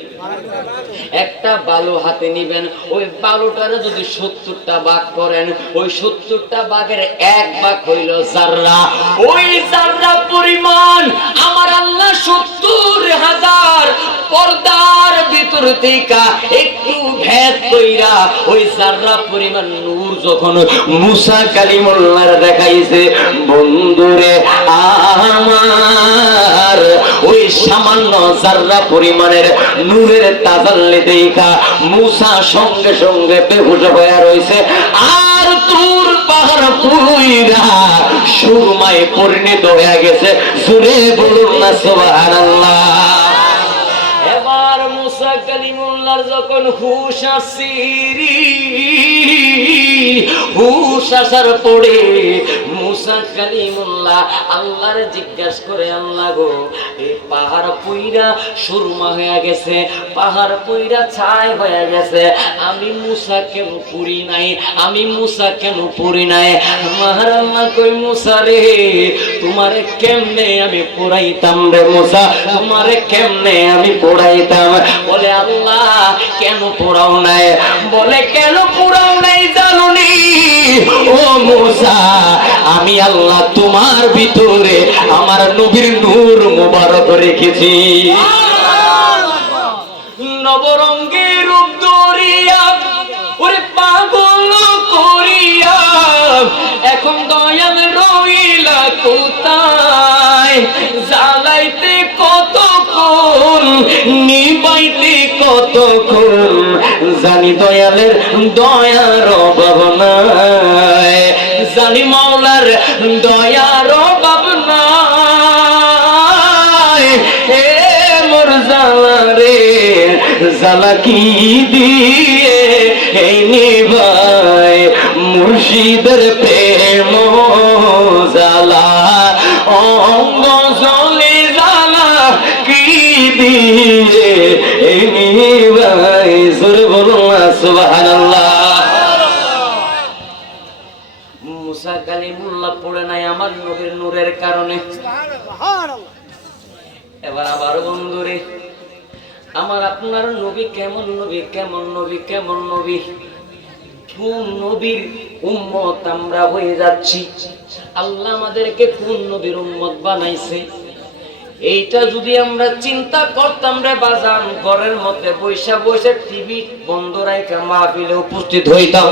একটা বালু হাতে নিবেন, ওই বালুটারে যদি ৭০টা ভাগ করেন, ওই ৭০টা ভাগের এক ভাগ হইল জাররা। ওই জাররা পরিমাণ আমার আল্লাহ ৭০,০০০ পর্দার ভিতর থেকে একটু ভেদ কইরা ওই জাররা পরিমাণ নূর যখন মুসা কালিমুল্লাহর দেখাইছে, বন্ধুরে আমার ওই সামান্য জাররা পরিমাণের নূরের তাজাল্লি দেখা মুসা সঙ্গে সঙ্গে বেহুশ হয়ে রয়েছে। আর তুর পাহাড় পুইরা সুরমায় পরিণত হয়ে গেছে। জোরে বলুন না সুবহানাল্লাহ। এবার মুসা কালিমুল্লাহর যখন হুশ আসিরি, হুশ আসার পরে মুসা কালিমুল্লাহ আল্লাহর জিজ্ঞাসা করে, আল্লাহ গো এই পাহাড় পুইরা সুরমা হয়ে গেছে, পাহাড় পুইরা ছাই হয়ে গেছে, আমি মুসা কেন পুরি নাই, আমি মুসা কেন পুরি নাই? আমার আল্লাহ কই, মুসা রে তোমারে কেমনে আমি পোড়াইতাম রে মুসা, তোমারে কেমনে আমি পোড়াইতাম? বলে আল্লাহ কেন পোড়াও নাই? বলে কেন পোড়াও নাই জানুনি ও মুসা, আমি আল্লাহ তোমার ভিতরে আমার নবীর নূর মুবারক রেখেছি। নবরঙ্গের রূপ ধরিয়া ওরে পাগল করিয়া এখন দয়াল রইলা কোথায়? জ্বালাইতে কতক্ষণ, নিবাইতে কতক্ষণ, জানি দয়ালের দয়ার অভাব নাই, জানি মাওলার দয়ার অভাব নাই। হে মোর জ্বালা রে, জ্বালা কি দিয়ে এই নিভাই মুর্শিদের প্রেম জ্বালা, অঙ্গ জলে জ্বালা কি দিয়ে এই নিভাই। জোরে বলুন না সুবহানাল্লাহ। মুসা কালিমুল্লাহ পড়ে নাই আমার নবীর নূরের কারণে। এবার আবার বন্ধুরে আমার আপনার নবী কেমন নবী, কেমন নবী, কেমন নবী, কোন নবীর উম্মত আমরা হয়ে যাচ্ছি? আল্লাহ আমাদেরকে কোন নবীর উম্মত বানাইছে? এইটা যদি আমরা চিন্তা করতাম রে বাজান, ঘরের মধ্যে বৈশা বৈশা টিভি বন্ধ রাইখা মাহফিলে উপস্থিত হইতাম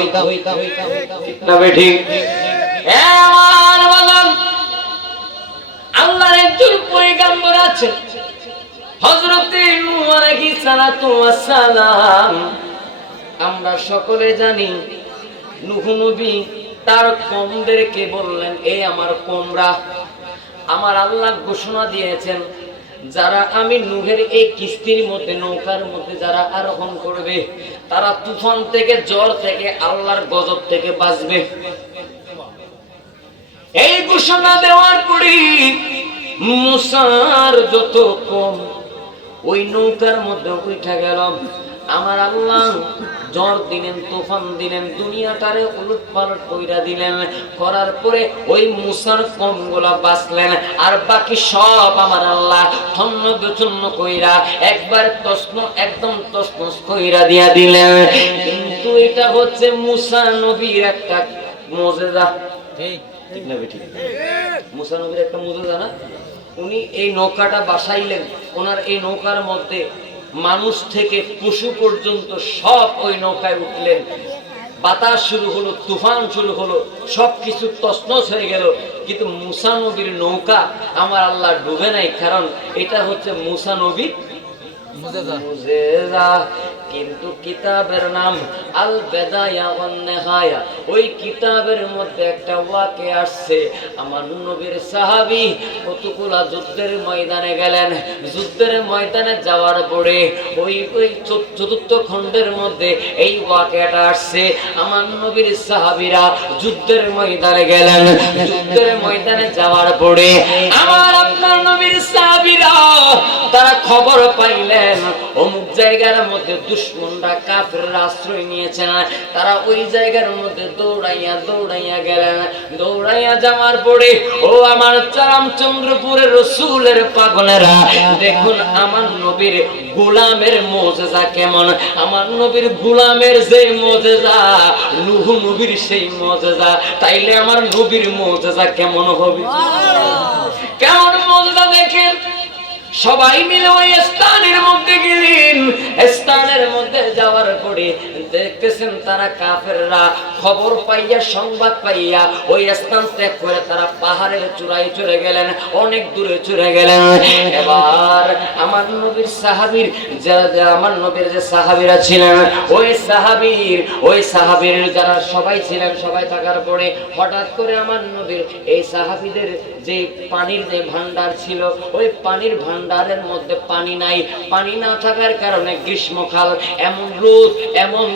না ঠিক? আমার বাজান আল্লাহর একজন পয়গম্বর আছে, হযরতে নূহ আলাইহিস সালাতু ওয়াস সালাম। আমরা সকলে জানি নূহ নবী তার কওমদেরকে বললেন, এই আমার কওমরা, আমার আল্লাহ ঘোষণা দিয়েছেন যারা আমি নূহের এই কিস্তির মধ্যে নৌকার মধ্যে যারা আরোহণ করবে তারা তুফান থেকে জ্বর থেকে আল্লাহর গজব থেকে বাঁচবে। এই ঘোষণা দেওয়ার পরে মুসার যত কম ওই নৌকার মধ্যে উঠা গেল। আমার আল্লাহ জ্বর দিলেন, তুফান দিলেন, দুনিয়াটারে উলটপালট কইরা দিলেন। করার পরে ওই মুসার কমগুলা বাঁচলেন, আর বাকি সব আমার আল্লাহ থন্ন বিচন্ন কইরা একবার একদম তছনছ কইরা দিয়া দিলেন। কিন্তু এটা হচ্ছে মুসা নবীর একটা মুজিজা। ঠিক না বেঠিক? মুসা নবীর একটা মুজিজা না? উনি এই নৌকাটা বাসাইলেন, ওনার এই নৌকার মধ্যে মানুষ থেকে পশু পর্যন্ত সব ওই নৌকায় উঠলেন। বাতাস শুরু হলো, তুফান শুরু হলো, সবকিছু তছনছ হয়ে গেল, কিন্তু মুসা নবীর নৌকা আমার আল্লাহ ডুবে নাই, কারণ এটা হচ্ছে মুসা নবীর মুজিজা। কিন্তু কিতাবের নাম আল বেদায়া ওয়ান নিহায়া। ওই কিতাবের মধ্যে একটা ওয়াকে আসছে, আমার নবীর সাহাবী কতগুলা যুদ্ধের ময়দানে গেলেন। যুদ্ধের ময়দানে যাওয়ার পরে ওই চতুর্থ খণ্ডের মধ্যে এই ওয়াকেটা আসছে। আমার নবীর সাহাবীরা যুদ্ধের ময়দানে গেলেন। যুদ্ধের ময়দানে যাওয়ার পরে আমার আপনার নবীর সাহাবীরা তারা খবর পাইলেন অমুক জায়গার মধ্যে দুশমনরা কাফেররা আশ্রয় নিয়েছে না। তারা ওই জায়গার মধ্যে দৌড়াইয়া গেলেন। দৌড়াইয়া যাওয়ার পরে ও আমার রামচন্দ্রপুরের রসুলের পাগলেরা, দেখুন আমার নবীর গোলামের মুজিজা কেমন। আমার নবীর গোলামের যে মুজিজা, নূহ নবীর সেই মুজিজা, তাইলে আমার নবীর মুজিজা কেমন হবে? কেমন মুজিজা দেখেন। সবাই মিলে ওই স্থানের মধ্যে গেলেন। স্থানের মধ্যে যাওয়ার পরে দেখতেছেন তারা কাফেররা খবর পাইয়া, সংবাদ পাইয়া ওই স্থান ত্যাগ করে তারা পাহাড়ের চূড়ায় চলে গেলেন, অনেক দূরে চলে গেলেন। এবার আমার নবীর সাহাবীর আমার নবীর যে সাহাবীরা ছিলেন, ওই সাহাবীর যারা সবাই ছিলেন, সবাই থাকার পরে হঠাৎ করে আমার নবীর এই সাহাবীদের যে পানির যে ভান্ডার ছিল, ওই পানির ভান্ডারের মধ্যে পানি নাই। পানি না থাকার কারণে গ্রীষ্মকাল, এমন রোদ, এমন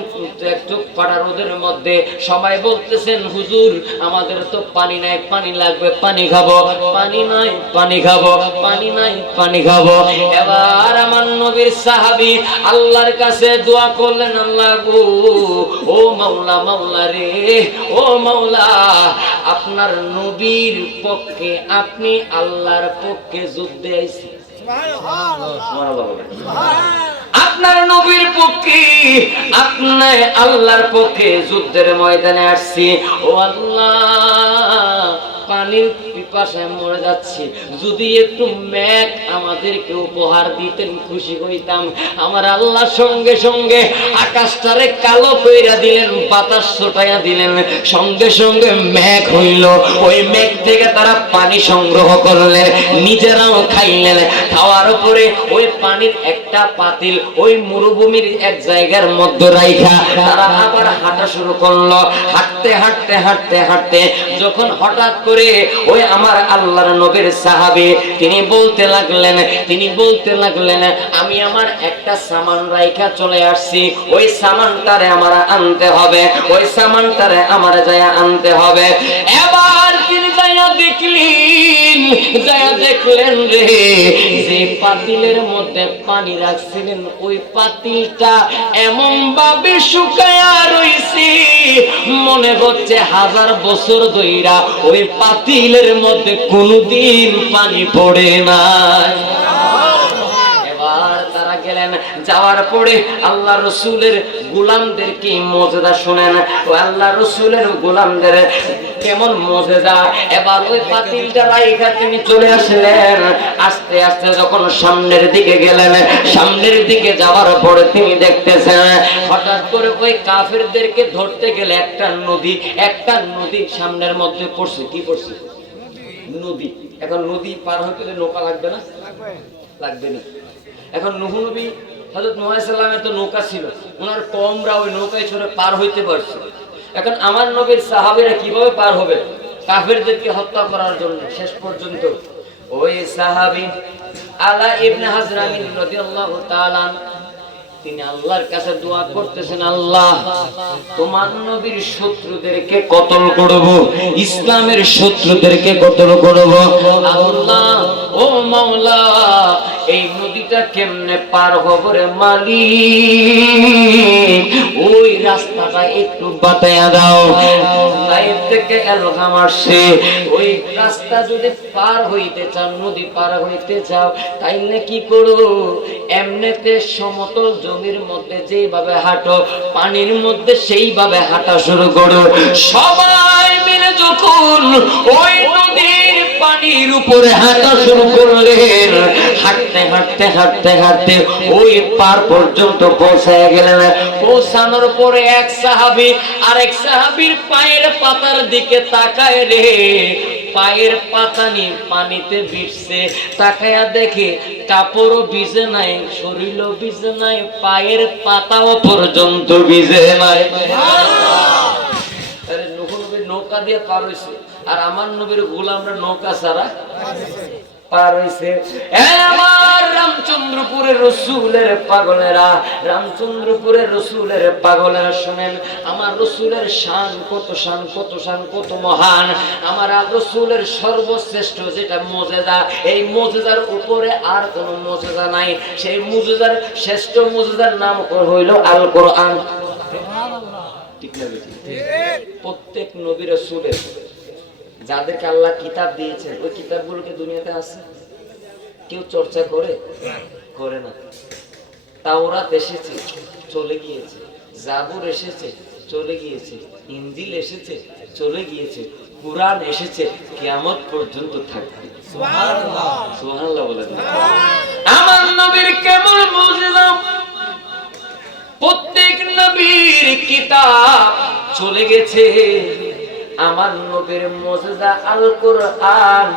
একটু পাড়া রোদের মধ্যে সবাই বলতেছেন, হুজুর আমাদের তো পানি নাই, পানি লাগবে, পানি খাবো। পানি নাই, পানি খাবো, পানি নাই, পানি খাবো। এবার আমার নবীর সাহাবী আল্লাহর কাছে দোয়া করলেন, আল্লাহ গো, ও মাওলা, মাওলা রে, ও মাওলা, আপনার নবীর পক্ষে, আপনি আল্লাহর পক্ষে যুদ্ধে আইছেন। আপনার নবীর পক্ষে, আপনি আল্লাহর পক্ষে যুদ্ধের ময়দানে আসছি। ও আল্লাহ, পানির পিপাসায় মরে যাচ্ছি, যদি একটু মেঘ আমাদেরকে উপহার দিতেন খুশি হইতাম। আমার আল্লাহ সঙ্গে সঙ্গে আকাশটারে কালো কইরা দিলেন, বাতাস ছোটাইয়া দিলেন, সঙ্গে সঙ্গে মেঘ হইল। ওই মেঘ থেকে তারা পানি সংগ্রহ করলেন, নিজেরাও খাইলেন। খাওয়ার পরে ওই পানির একটা পাতিল ওই মরুভূমির এক জায়গার মধ্যে রাইখা তারা আবার হাঁটা শুরু করলো। হাঁটতে হাঁটতে হাঁটতে হাঁটতে যখন হঠাৎ করে ওই আমার আল্লাহর নবীর সাহাবী তিনি বলতে লাগলেন, আমি আমার একটা সামান রাইখা চলে আসছি, ওই সামানটারে আমার আনতে হবে, ওই সামানটারে আমার যায়া আনতে হবে। এবার তিনি দেখলেন রে, যে পাতিলের মধ্যে পানি রাখছিলেন, ওই পাতিলটা এমন ভাবে শুকায়া রইছে, মনে হচ্ছে 1000 বছর ধইরা ওই পাতিলের মধ্যে কোনদিন পানি পড়ে নাই। এবার তারা গেলেন, যাওয়ার পরে আল্লাহ রসুলের গোলামদের কি মর্যাদা শুনেন। ও আল্লাহ রসুলের গোলামদের কেমন মর্যাদা। এবার ওই পাতিলটা রাইখা তিনি চলে আসলেন। আস্তে আস্তে যখন সামনের দিকে গেলেন, সামনের দিকে যাওয়ার পরে তিনি দেখতেছেন হঠাৎ করে ওই কাফেরদেরকে ধরতে গেলে একটা নদী সামনের মধ্যে পড়ছে। কি পড়ছে? নদী। এখন নদী পার হতে গেলে নৌকা লাগবে না? লাগবে না। এখন নূহ নবী, হযরত নূহ আলাইহিস সালামের তো নৌকা ছিল, ওনার কওমরা ওই নৌকায় চড়ে পার হইতে পারছে। এখন আমার নবীর সাহাবীরা কিভাবে পার হবে? কাফেরদেরকে হত্যা করার জন্য শেষ পর্যন্ত ওই সাহাবী আলা ইবনে হাজরামিন রাদিয়াল্লাহু তাআলা তিনি আল্লাহর কাছে দোয়া করতেছেন, আল্লাহ তোমার নবীর শত্রুদেরকে কতল করব, ইসলামের শত্রুদেরকে কতল করব। আল্লাহ ও মাওলা এই নদীটা কেমনে পার হব রে মালিক, ওই রাস্তাটা একটু বাতায়া দাও। তাইফ থেকে এলহাম আসে, ওই রাস্তা যদি পার হইতে চাও, নদী পার হইতে চাও, তাইলে কি করো, এমনিতে সমতল জমির মধ্যে যেভাবে হাঁটো, পানির মধ্যে সেইভাবে হাঁটা শুরু করো। সবাই মিলে যখন ওই নদীর পানির উপরে হাঁটা শুরু করলেন, হাঁটতে হাঁটতে হাঁটতে হাঁটতে ওই পার পর্যন্ত পৌঁছায় গেলেন। পৌঁছানোর পরে এক সাহাবী আরেক সাহাবীর পায়ের পাতার দিকে তাকায় রে, পায়ের পাতানি পানিতে ভিজছে, তাকায়া দেখে কাপড়ও ভিজে নাই, শরীরও ভিজে নাই, পায়ের পাতাও পর্যন্ত ভিজে নাই। আরে নবীর নৌকা দিয়ে পার হইছে, আর আমার নবীর গোলামরা নৌকা ছাড়া পার হইছে। আমার রামচন্দ্রপুরের রসুলের পাগলেরা, রামচন্দ্রপুরের রসুলের পাগলেরা শুনেন, আমার রসুলের শান কত, শান কত, শান কত মহান। আমার রসুলের সর্বশ্রেষ্ঠ যেটা মুজিজা, এই মুজিজার উপরে আর কোনো মুজিজা নাই। সেই মুজিজার শ্রেষ্ঠ মুজিজার নাম হইল আল কোরআন। ঠিক না বেটি? প্রত্যেক নবী রাসূলের যাদেরকে আল্লাহ কিতাব দিয়েছেন, ওই কিতাবগুলোকে দুনিয়াতে আছে, কেউ চর্চা করে করে না। তাওরাত এসেছে, চলে গিয়েছে, জাবুর এসেছে, চলে গিয়েছে, ইনজিল এসেছে, চলে গিয়েছে, কুরআন এসেছে, কিয়ামত পর্যন্ত থাকবে। সুবহানাল্লাহ, সুবহানাল্লাহ বলেন। আমার নবীর কেমন মুজিজা, প্রত্যেক নবীর কিতাব চলে গেছে, আমার নবীর মুজিজা আল কোরআন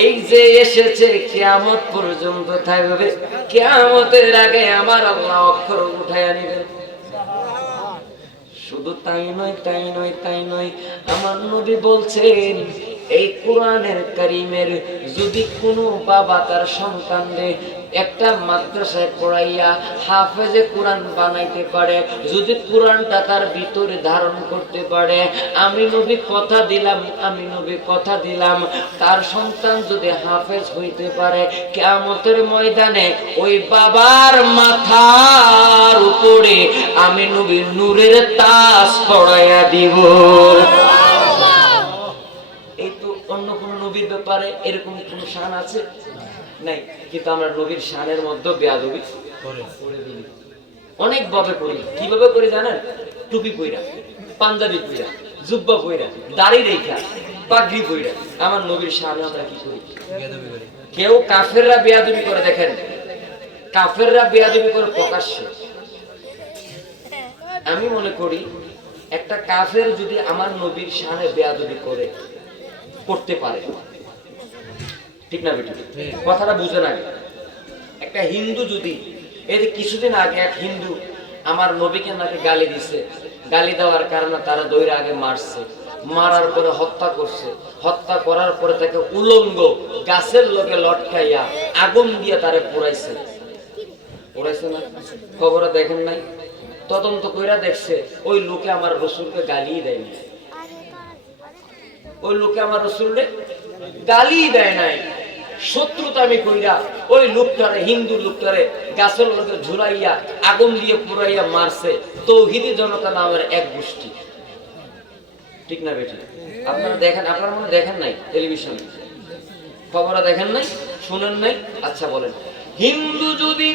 এই যে এসেছে, কিয়ামত পর্যন্ত থাকবে। কিয়ামতের আগে আমার আল্লাহ অক্ষর উঠাইয়া নেবেন। শুধু তাই নয়, তাই নয়, তাই নয়, আমার নবী বলছেন এই কোরআনের কারিমের যদি কোনো বাবা তার সন্তানদের একটা মাদ্রাসায় পড়াইয়া হাফেজে কোরআন বানাইতে পারে, যদি কোরআনটা তার ভিতরে ধারণ করতে পারে, আমি নবী কথা দিলাম, আমি নবী কথা দিলাম, তার সন্তান যদি হাফেজ হইতে পারে, কিয়ামতের ময়দানে ওই বাবার মাথার উপরে আমি নবী নূরের তাজ পড়াইয়া দিব। এই তো অন্য কোন নবীর ব্যাপারে এরকম কোন শান আছে নাই, কিন্তু আমরা নবীর শানের মধ্যে বেয়াদবি করে দিই। অনেক ভাবে করি। কিভাবে করি জানেন? টুপি পইরা, পাঞ্জাবি পইরা, জুব্বা পইরা, দাড়ি রেখা, পাগড়ি পইরা আমার নবীর শানে আমরা কি করি? বেয়াদবি করি। কেউ কাফেররা বেয়াদবি করে, দেখেন কাফেররা বেয়াদবি করে প্রকাশ্যে। আমি মনে করি একটা কাফের যদি আমার নবীর শানে বেয়াদবি করতে পারে, ঠিক না বেটি? কথাটা বুঝে না। একটা হিন্দু যদি, এই যে কিছুদিন আগে এক হিন্দু আমার নবীকে নাকি গালি দিছে, গালি দেওয়ার কারণে তারা দৌড়ে আগে মারছে, মারার পরে হত্যা করছে, হত্যা করার পরে তাকে উলঙ্গ গাছের লগে লটকাইয়া আগুন দিয়ে তারে পোড়াইছে। পোড়াইছে না? খবরে দেখেন নাই? তদন্ত কইরা দেখছে ওই লোকে আমার রসুলকে গালিই দেয়নি, ওই লোকে আমার রসুলকে গালি দেয় নাই। শত্রুতামি কইরা ওই লোকটারে, হিন্দু লোকটারে গাছের লোকে ঝুলাইয়া আগুন দিয়ে পুরাইয়া মারছে তৌহিদি জনতা নামের এক গোষ্ঠী। ঠিক না বেটি? আপনারা দেখেন, আপনারা মনে দেখেন নাই টেলিভিশনে, খবরে দেখেন নাই, শুনেন নাই? আচ্ছা বলেন, হিন্দু যদি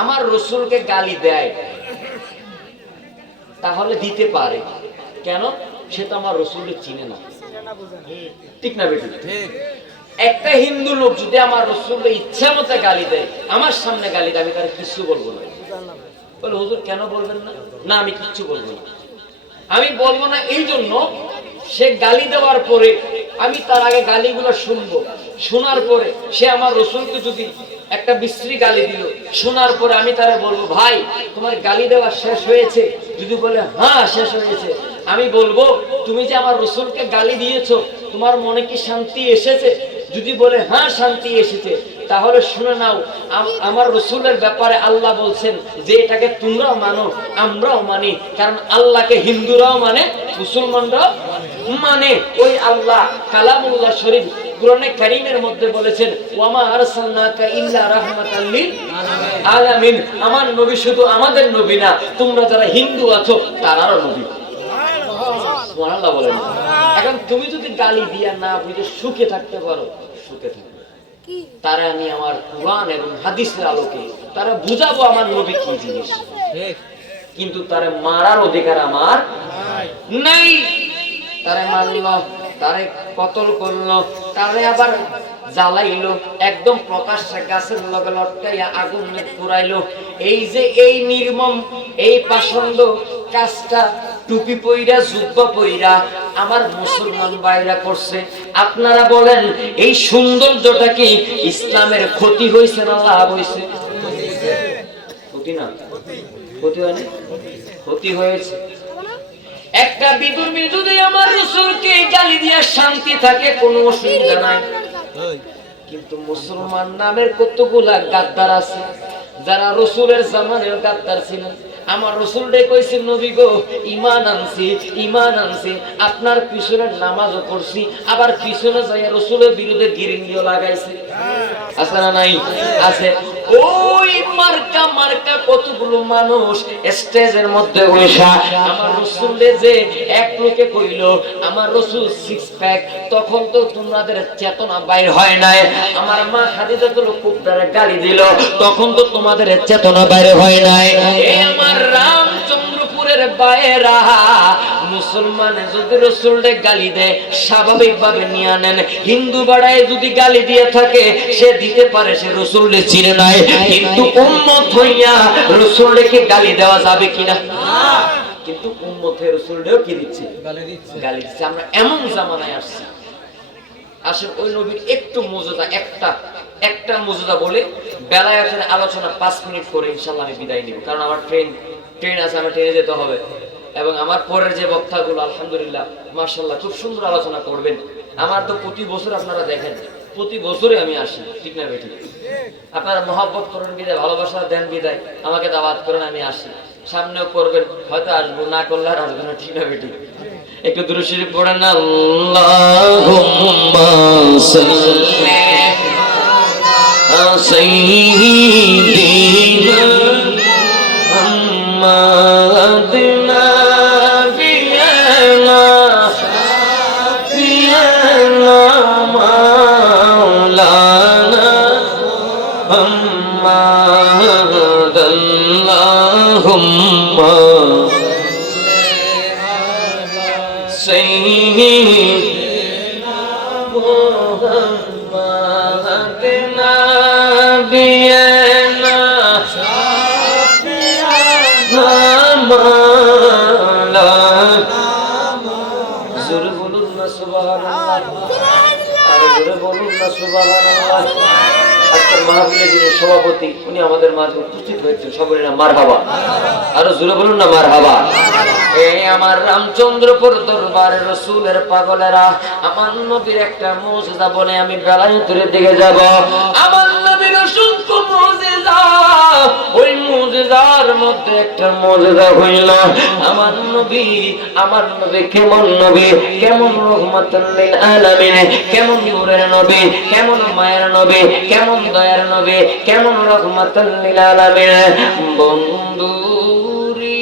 আমার রসুলকে গালি দেয় তাহলে দিতে পারে কেন? সে তো আমার রসুলকে চিনে না। ঠিক না বেটি? একটা হিন্দু লোক যদি আমার রসুলকে ইচ্ছা মতো গালি দেয়, আমার সামনে গালি দেয়, আমি তার কিছু বলবো না। বলে হুজুর কেন বলবেন না? না আমি কিচ্ছু বলবো না। আমি বলবো না এই জন্য, সে গালি দেওয়ার পরে আমি তার আগে গালিগুলো শুনবো, শোনার পরে সে আমার রসুলকে যদি একটা বিশ্রী গালি দিল, শোনার পরে আমি তারা বলবো ভাই তোমার গালি দেওয়া শেষ হয়েছে? যদি বলে হ্যাঁ শেষ হয়েছে, আমি বলবো তুমি যে আমার রসুলকে গালি দিয়েছো তোমার মনে কি শান্তি এসেছে? যদি বলে হ্যাঁ শান্তি এসেছে, তাহলে শুনে নাও, আমার রাসূলের ব্যাপারে আল্লাহ বলছেন যে এটাকে তোমরাও মানো, আমরাও মানি। কারণ আল্লাহকে হিন্দুরাও মানে, মুসলমানরাও মানে। ওই আল্লাহ কালামুল্লাহ শরীফ কোরআনে কারীমের মধ্যে বলেছেন, ওয়ামা আরসালনাকা ইল্লা রাহমাতাল লিল আলামিন। আমার নবী শুধু আমাদের নবী না, তোমরা যারা হিন্দু আছো তারারও নবী। সুবহানাল্লাহ বলেন। এখন তুমি যদি গালি দিয়া না বুঝে সুখে থাকতে পারো, সুখে থাকবে। তারা আমি আমার কুরআন এবং হাদিসের আলোকে তারা বুঝাবো আমার নবী কি জিনিস। কিন্তু তারা মারার অধিকার আমার নাই। তারা মারলো, তারে কতল করলো, তারে আবার জ্বালাইলো, একদম প্রকাশ্যে গাছের লগে লটকাইয়া আগুন পুরাইলো। এই যে এই নির্মম, এই পাষণ্ড কাজটা টুপি পইরা, জুব্বা পইরা আমার মুসলমান ভাইরা করছে। আপনারা বলেন এই সৌন্দর্যটা কি ইসলামের ক্ষতি হয়েছে না লাভ হয়েছে? ক্ষতি না, ক্ষতি হয় না, ক্ষতি হয়েছে। একটা বিধর্মী যদি আমার রাসূলকে গালি দিয়ে শান্তি থাকে, কোনো অসুবিধা নাই। কিন্তু মুসলমান নামের কতগুলা গাদ্দার আছে যারা রাসূলের জামানায় গাদ্দার ছিলেন। আমার রাসূল রে কইছে, নবী গো ঈমান আনছি, ঈমান আনছি, আপনার পিছনে নামাজও পড়ছি, আবার পিছনে যাইয়া রাসূলের বিরুদ্ধে গিরিঙ্গিও লাগাইছে। আছে না নাই? আছে। ওই মার্কা মার্কা কতগুলো মানুষ স্টেজের মধ্যে বসা আমার রাসূলরে যে এক লোকে কইলো আমার রাসূল সিক্স প্যাক, তখন তো তোমাদের চেতনা বাইর হয় নাই। আমার মা খাদিজাতুল কুবরার গালি দিল, তখন তো তোমাদের চেতনা বাইর হয় নাই। এই আমার রামচন্দ্রপুরের বাইরা মুসলমান যদি রাসূলরে গালি দেয় স্বাভাবিকভাবে নিয়ে নেন। হিন্দু বাড়ায় যদি গালি দিয়ে থাকে সে দিতে পারে, সে রাসূলরে চিনে নাই। কিন্তু উম্মত হইয়া রাসূলরে কি গালি দেওয়া যাবে কিনা? না। কিন্তু উম্মতে রাসূলরেও কি দিচ্ছে? গালি দিচ্ছে, গালি দিচ্ছে। আমরা এমন জামানায় আসছি। আসলে ওই নবীর একটু মর্যাদা, একটা মর্যাদা বলে বেলায়েতের আলোচনা 5 মিনিট করে ইনশাআল্লাহ আমি বিদায় নিব। কারণ আমার ট্রেন আছে, আমার ট্রেনে যেতে হবে। এবং আমার পরের যে বক্তাগুলো আলহামদুলিল্লাহ মাশাআল্লাহ খুব সুন্দর আলোচনা করবেন। আমার তো প্রতি বছর আপনারা দেখেন, প্রতি বছরে আমি আসি, ঠিক না বেঠিক? আপনারা মহব্বত করেন বিদায়, ভালোবাসা দেন বিদায়, আমাকে দাওয়াত করেন, আমি আসি। সামনেও করবেন, হয়তো আসবো, না করলে আর আসবো না, ঠিক না বেঠিক? একটু দুরূদ শরীফ পড়েন না। আল্লাহুম্মা সাল্লি আলা সাইয়্যিদিনা মুহাম্মাদিনা বিয়ানা বিয়ানা মাওলানা মুহাম্মাদ। আল্লাহুম্মা সাইয়্যিদিনা মুহাম্মাদিনা বিয়ানা মাওলানা। জোরে বলুন না সুবহানাল্লাহ, আর জোরে বলুন না সুবহানাল্লাহ। আজকের মাহফিলের যিনি সভাপতি উনি আমাদের মাঝে উপস্থিত হয়েছেন, সকলে না মারহাবা, আরো জোরে বলুন না মারহাবা। এই আমার রামচন্দ্রপুর দরবারের রাসূলের পাগলেরা আমার নবীর একটা মুজিজা বলে আমি বেলায়েতের দিকে যাব। আমার নবীর অসংখ্য মুজিজা, ওই মুজিজার মধ্যে একটা মুজিজা হইল আমার নবী কেমন নবী, কেমন রহমাতুল লিল আলামিন, কেমন নূরের নবী, কেমন মায়ের নবী, কেমন দয়ার নবী, কেমন রহমাতুল লিল আলামিন। বন্ধুরি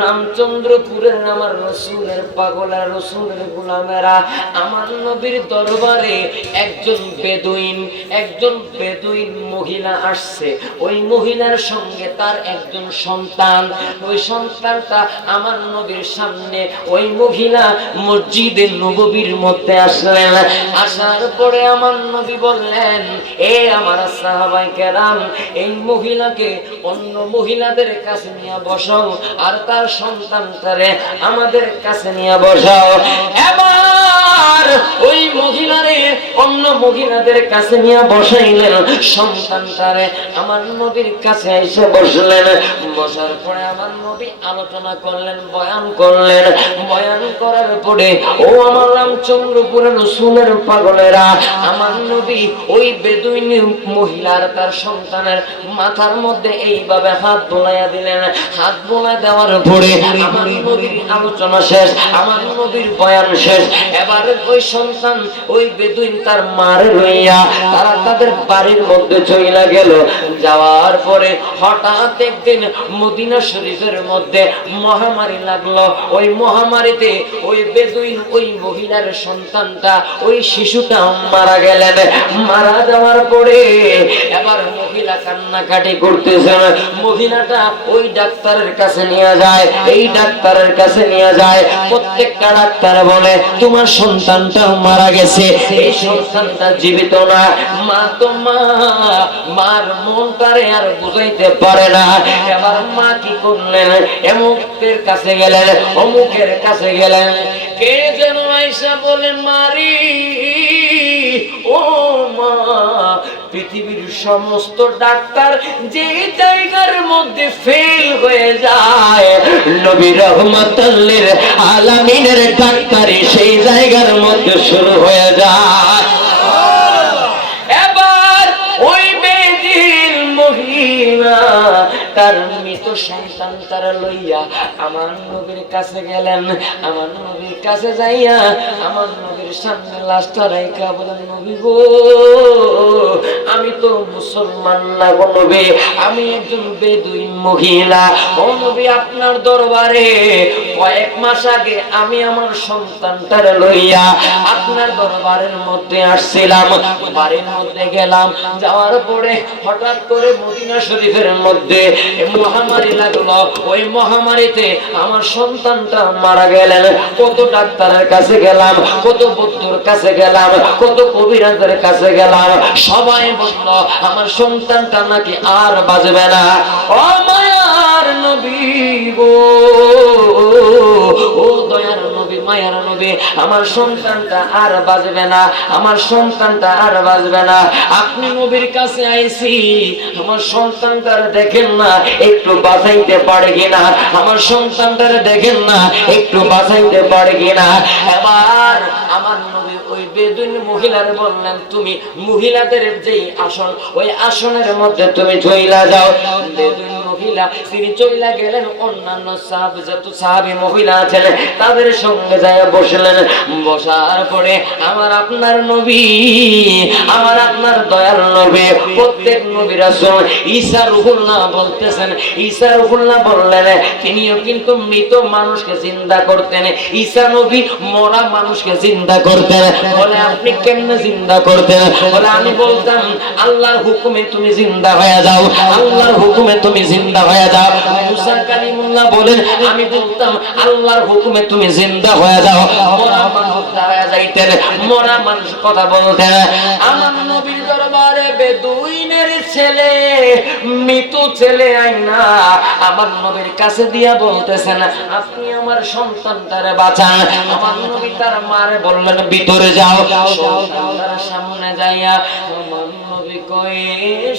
রামচন্দ্রপুরের আমার রাসূলের পাগলের, রাসূলের গোলামেরা আমার নবীর দরবারে একজন বেদুইন মহিলা আসছে। ওই মহিলার সঙ্গে তার একজন সন্তান। ওই সন্তানটা আমার নবীর সামনে, ওই মহিলা মসজিদে নববীর মধ্যে আসলেন। আসার পরে আমার নবী বললেন, এ আমার সাহাবায়ে কেরাম, এই মহিলাকে অন্য মহিলাদের কাছে নিয়ে বসাও, আর তার সন্তানটারে আমাদের কাছে নিয়ে বসাও। এবার ওই মহিলারে অন্য মহিলাদের কাছে নিয়ে বসাইলেন সন্তানটারে আমার নবীর কাছে এসে বসলেন বসার পরে আমার নবী আলোচনা করলেন বয়ান করলেন বয়ান করার পরে ও আমার রামচন্দ্রপুরের রসুলের পাগলেরা আমার নবী ওই বেদুইন মহিলার তার সন্তানের মাথার মধ্যে এইভাবে হাত বোলাইয়া দিলেন হাত বোলা দেওয়ার পরে আমার নবীর আলোচনা শেষ আমার নবীর বয়ান শেষ এবার ওই সন্তান ওই বেদুইন তার মারে লইয়া তারা তাদের বাড়ির মধ্যে চইলা গেল যাওয়ার পরে হঠাৎ একদিন মদিনা শরীফের মধ্যে মহামারী লাগলো ওই মহামারীতে ওই বেদুইন ওই মহিলার সন্তানটা ওই শিশুটা মারা গেলেন মারা যাওয়ার পরে এবার মহিলা কান্নাকাটি করতেছেন মহিলাটা ওই ডাক্তারের কাছে নিয়ে যায় এই ডাক্তারের কাছে নিয়ে যায় প্রত্যেকটা ডাক্তার বলে তোমার সন্তানটা মারা গেছে এই সন্তানটা জীবিত না মা তো মার মনটারে আর বুঝাইতে পারে না এবার মা কি করলেন অমুকের কাছে গেলেন অমুকের কাছে গেলেন কে যেন আইসা বলে মারি ও মা পৃথিবীর সমস্ত ডাক্তার যে জায়গার মধ্যে ফেল হয়ে যায় নবী রহমাতুল লিল আলামিনের ডাক্তারি সেই জায়গার মধ্যে শুরু হয়ে যায় এবার ওই বেদিন মহিলা তার মৃত সন্তান তারা লইয়া আমার নবীর কাছে গেলেন আমার নবীর কাছে যাইয়া আমার নবীর সামনে লাশটা রাইখা বলেন নবী গো আমি তো মুসলমান না গো নবী আমি একজন বেদুইন মহিলা ও নবী আপনার দরবারে কয়েক মাস আগে আমি আমার সন্তানটার লইয়া আপনার দরবারের মধ্যে আসছিলাম বাড়ির মধ্যে গেলাম যাওয়ার পরে হঠাৎ করে মদিনা শরীফের মধ্যে মহামারী লাগলো ওই মহামারীতে আমার সন্তানটা মারা গেলেন কত ডাক্তারের কাছে গেলাম কত বৈদ্যর কাছে গেলাম কত কবিরাজের কাছে গেলাম সবাই বলল আমার সন্তানটা নাকি আর বাঁচবে না ও মায়ার নবী গো ও দয়ার নবী মায়ার নবী আমার সন্তানটা আর বাঁচবে না আমার সন্তানটা আর বাঁচবে না আপনি নবীর কাছে আইছি আমার সন্তানটার দেখেন না একটু বাঁচাইতে পারে কিনা আমার সন্তানটারে দেখেন না একটু বাঁচাইতে পারে কিনা এবার আমার নবী ওই বেদুইন মহিলার বললেন তুমি মহিলাদের যেই আসন ওই আসনের মধ্যে তুমি চইলা যাও বেদুইন মহিলা তিনি চইলা গেলেন অন্যান্য যত সাহাবী মহিলা আছেন তাদের সঙ্গে যায় বসলেন বসার পরে আমার আপনার নবী আমার আপনার দয়াল নবী প্রত্যেক নবী রাসূল ঈসা রূহুল্লাহ বলতেছেন ঈসা রূহুল্লাহ বললেন তিনিও কিন্তু মৃত মানুষকে জিন্দা করতেন ঈসা নবী মরা মানুষকে জিন্দা করতেন বলে আপনি কেমনে জিন্দা করতেন বলে আমি বলতাম আল্লাহর হুকুমে তুমি জিন্দা হয়ে যাও আল্লাহর হুকুমে তুমি জিন্দা হয়ে যাও মুসা কালিমুল্লাহ বলেন আমি বলতাম আল্লাহর হুকুমে তুমি জিন্দা হয়ে যাও মরা মানুষ দাঁড়ায় যাইতেন মরা মানুষ কথা বলতেন আমার নবীর দরবারে বেদুইনের ছেলে মৃত ছেলে আইনা আমার নবীর কাছে দিয়া বলতেছেন আপনি আমার সন্তানটারে বাঁচান আমার নবী তার মারে বললেন ভিতরে যাও সন্তানটার সামনে যাইয়া আমার নবী কয়ে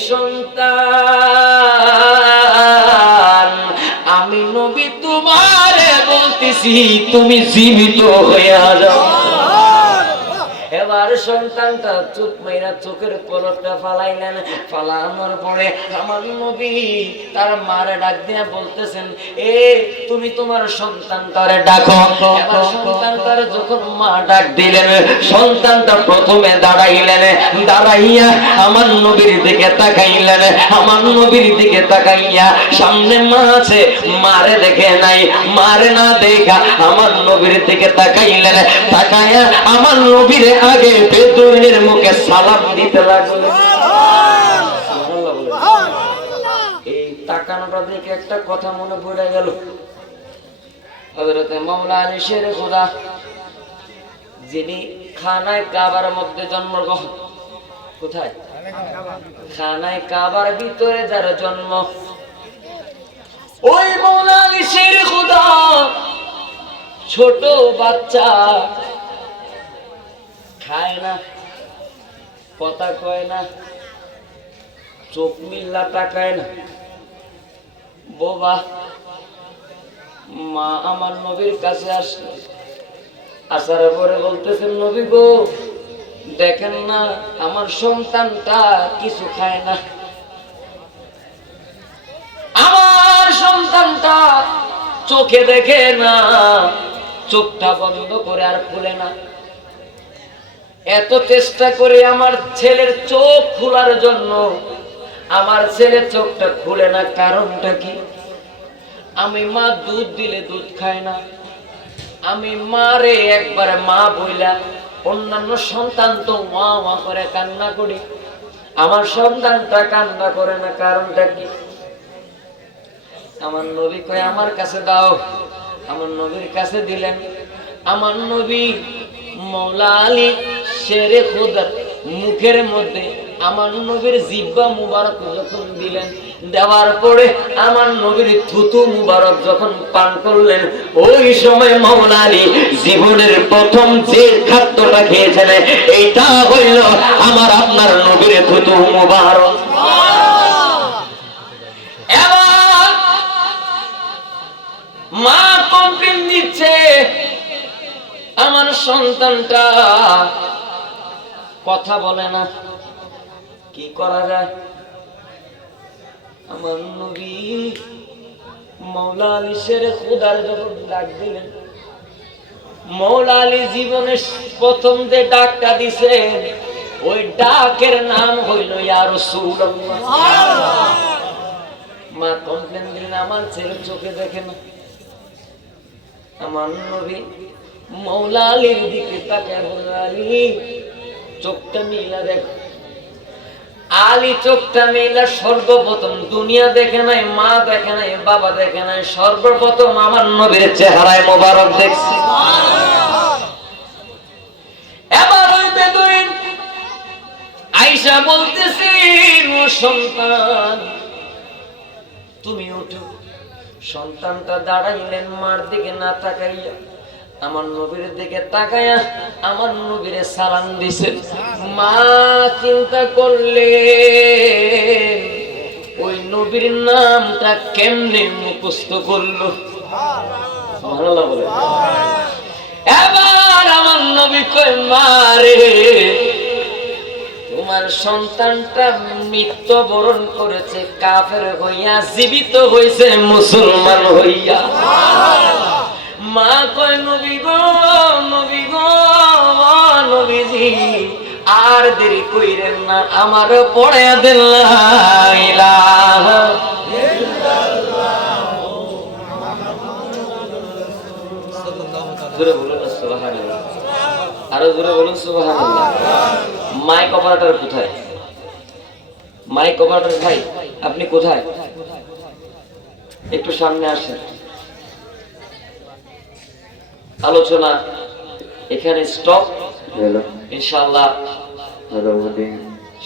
সন্তান আমি নবী তোমারে বলতেছি তুমি জীবিত হইয়া যাও এবার সন্তানটা চুপ মাইরা চোখের পলকটা ফালাইলেন ফালানোর পরে আমার নবী তার মারে ডাক দিয়া বলতেছেন এ তুমি তোমার সন্তানটারে ডাকো এবার সন্তানটারে যখন মা ডাক দিলেন সন্তানটা প্রথমে দাঁড়াইলেন দাঁড়াইয়া আমার নবীর দিকে তাকাইলেন আমার নবীর দিকে তাকাইয়া সামনে মা আছে মারে দেখে নাই মারে না দেখা আমার নবীর দিকে তাকাইলেন তাকাইয়া আমার নবীর আগে বেদুইনের মুখে সালাম দিতে লাগলো এই তাকানোটা দেখে একটা কথা মনে পড়ে গেল হযরতে মাওলা আলী শের খোদা যিনি খানায় কাবার মধ্যে জন্মগ্রহণ কোথায় খানায় কাবার ভিতরে যার জন্ম ওই মাওলা আলী শের খোদা ছোট বাচ্চা খায় না কথা কয় না, চোখ মিল্লা তাকায় না। বাবা মা আমার নবীর কাছে আসলো, আসার পরে বলতেছেন, নবী গো দেখেন না আমার সন্তানটা কিছু খায় না, আমার সন্তানটা চোখে দেখে না, চোখটা বন্ধ করে আর খুলে না। এত চেষ্টা করে আমার ছেলের চোখ খোলার জন্য, আমার ছেলের চোখটা খুলে না, কারণটা কি? আমি মা দুধ দিলে দুধ খায় না, আমি মারে একবারে মা বইলা, অন্যান্য সন্তান তো মা মা করে কান্না করি, আমার সন্তানটা কান্না করে না, কারণটা কি? আমার নবী কয় আমার কাছে দাও। আমার নবীর কাছে দিলেন। আমার নবী মৌলা আলী শেরে খুদার মুখের মধ্যে আমার নবীর জিহ্বা মুবারক যখন দিলেন, দেওয়ার পরে আমার নবীর থুতু মুবারক যখন পান করলেন, ওই সময় মৌলা আলী জীবনের প্রথম যে খাদ্যটা খেয়েছিলেন এইটা হইল আমার আপনার নবীর থুতু মুবারক। মা কমপ্লেন দিচ্ছে, আমার সন্তানটা কথা বলে না, কি করা যায়? আমার নবী মৌলা আলী শেরে খুদার যখন ডাক দিলেন, মৌলা আলী জীবনের প্রথম যে ডাকটা দিছেন ওই ডাকের নাম হইল ইয়া রাসূলুল্লাহ। মা কমপ্লেন দিলেন আমার ছেলে চোখে দেখে না। আমার নবী মৌলা আলীর দিকে তাকায় বললেন, আলী চোখটা মিলা দেখো। আলী চোখটা মিলা সর্বপ্রথম দুনিয়া দেখে নাই, মা দেখে নাই, বাবা দেখে নাই, সর্বপ্রথম আমার নবীর চেহারায় মোবারক দেখছে। এবার ওই বেদুইন আয়েশা বলতেছেন, ও সন্তান তুমি ওঠো। সন্তানটা দাঁড়াইলেন, মার দিকে না তাকাইয়া আমার নবীর দিকে তাকায়া আমার নবীরে সালাম দিছে। মা চিন্তা করলেন ওই নবীর নামটা কেমনে মুখস্থ করলো। সুবহানাল্লাহ বলে। এবার আমার নবী কয়, মা রে তোমার সন্তানটা মৃত্যুবরণ করেছে কাফের হইয়া, জীবিত হইছে মুসলমান হইয়া। মা কয়, নবী গো নবী গো নবীজি আর দেরি কইরেন না, আমার পড়ে দেন লা ইলাহা ইল্লাল্লাহ। জোরে বলুন সুবহানাল্লাহ, আরো জোরে বলুন সুবহানাল্লাহ। মাইক অপারেটর কোথায়? মাইক অপারেটর ভাই আপনি কোথায়? একটু সামনে আসেন। আলোচনা এখানে স্টপ। ইনশাআল্লাহ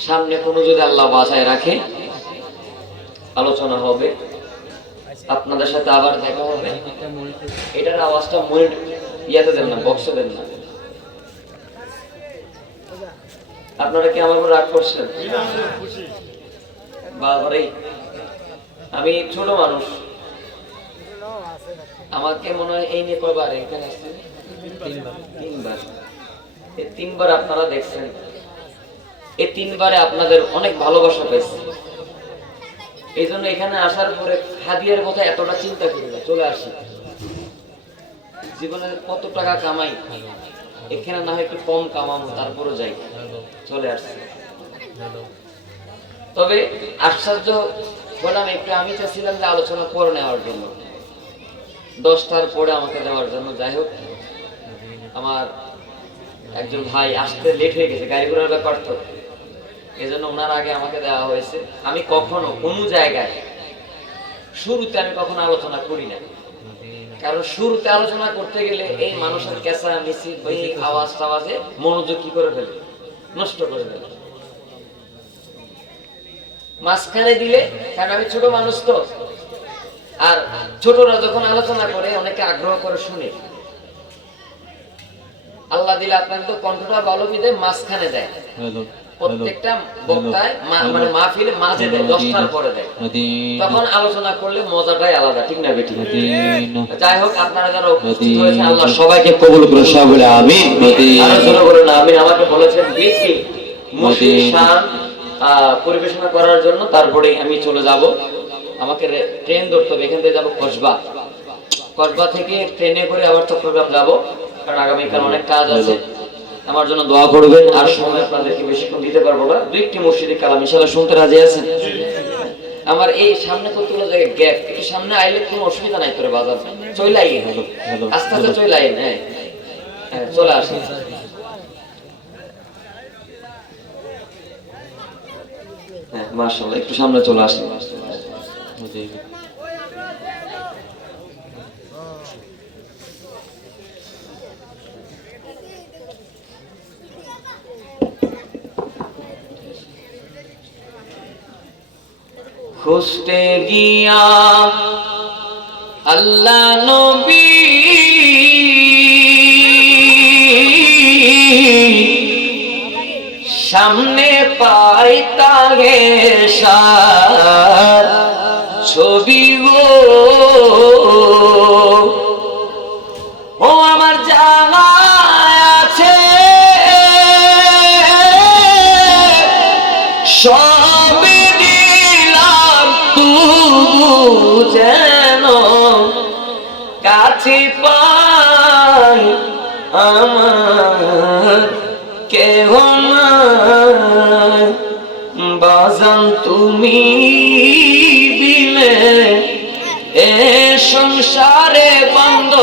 সামনে কোনো যদি আল্লাহ বাঁচায় রাখে আলোচনা হবে, আপনাদের সাথে আবার দেখা হবে। এটার আওয়াজটা মনে ইয়াতে দেন না, বক্সে দেন না। আপনারা কি আমার উপর রাগ করছেন? বাবারে আমি ছোট মানুষ, আমাকে মনে হয় এই নিয়ে কয়বার এখানে আসছে? তিনবার। এই তিনবার আপনারা দেখছেন, এই তিনবারে আপনাদের অনেক ভালোবাসা পেয়েছে। এই জন্য এখানে আসার পরে হাদিয়ার কথা এতটা চিন্তা করি না, চলে আসি। জীবনে কত টাকা কামাই, এখানে না হয় একটু কম কামাবো, তারপরে যাই, চলে আসছি। তবে আশ্চর্য হলাম একটু, আমি চাচ্ছিলাম যে আলোচনা করে নেওয়ার জন্য, 10টার পরে আমাকে দেওয়ার জন্য। যাই হোক, আমার একজন ভাই আসতে লেট হয়ে গেছে, গাড়ি ঘোড়ার ব্যাপার তো, এই জন্য ওনার আগে আমাকে দেওয়া হয়েছে। আমি কখনো কোনো জায়গায় শুরুতে আমি কখনো আলোচনা করি না, কারণ শুরুতে আলোচনা করতে গেলে এই মানুষের কেঁচা মিছিল ওই আওয়াজ টাওয়াজে মনোযোগ কি করে ফেলে, নষ্ট করে ফেলে। মাঝখানে দিলে, কারণ আমি ছোট মানুষ তো, আর ছোটরা যখন আলোচনা করে অনেকে আগ্রহ করে শুনে। আল্লাহ দিলে আপনার তো কণ্ঠটা ভালো বিদে মাঝখানে দেয়, প্রত্যেকটা বক্তায় মানে মাহফিলে মাঝে দেয়, 10টার পরে দেয়, তখন আলোচনা করলে মজাটাই আলাদা, ঠিক না বেটি? যাই হোক, আপনারা যারা উপস্থিত হয়েছে আল্লাহ সবাইকে কবুল করে, সবাই বলে আমিন। আরো জোরে বলুন আমিন। আমাকে বলেছেন বৃত্তি মুর্শিদ শান পরিবেশনা করার জন্য, তারপরে আমি চলে যাব, আমাকে ট্রেন ধরতে হবে, এখান থেকে যাবো কসবা, কসবা থেকে ট্রেনে করে আবার চট্টগ্রাম যাব, কারণ আগামীকাল অনেক কাজ আছে। আমার জন্য দোয়া করবেন, আর সময় আপনাদেরকে বেশিক্ষণ দিতে পারবো না। 2টি মুর্শিদি কালাম ইনশাআল্লাহ শুনতে রাজি আছেন? আমার এই সামনে কতগুলো জায়গায় গ্যাপ, একটু সামনে আইলে কোনো অসুবিধা নাই করে বাজার চলে আইন, আস্তে আস্তে চলে আইন। হ্যাঁ হ্যাঁ, চলে আসেন। হ্যাঁ মাশাআল্লাহ, একটু সামনে চলে আসেন। খুঁজতে গিয়া আল্লাহ নবী সামনে পাই তাগে সার ছবি গো, ও আমার জানা আছে সবই দিলাম, তবু যেন কাছে পাই আমার কেহ নাই, বাজান তুমি দিলে এ সংসারে বন্ধ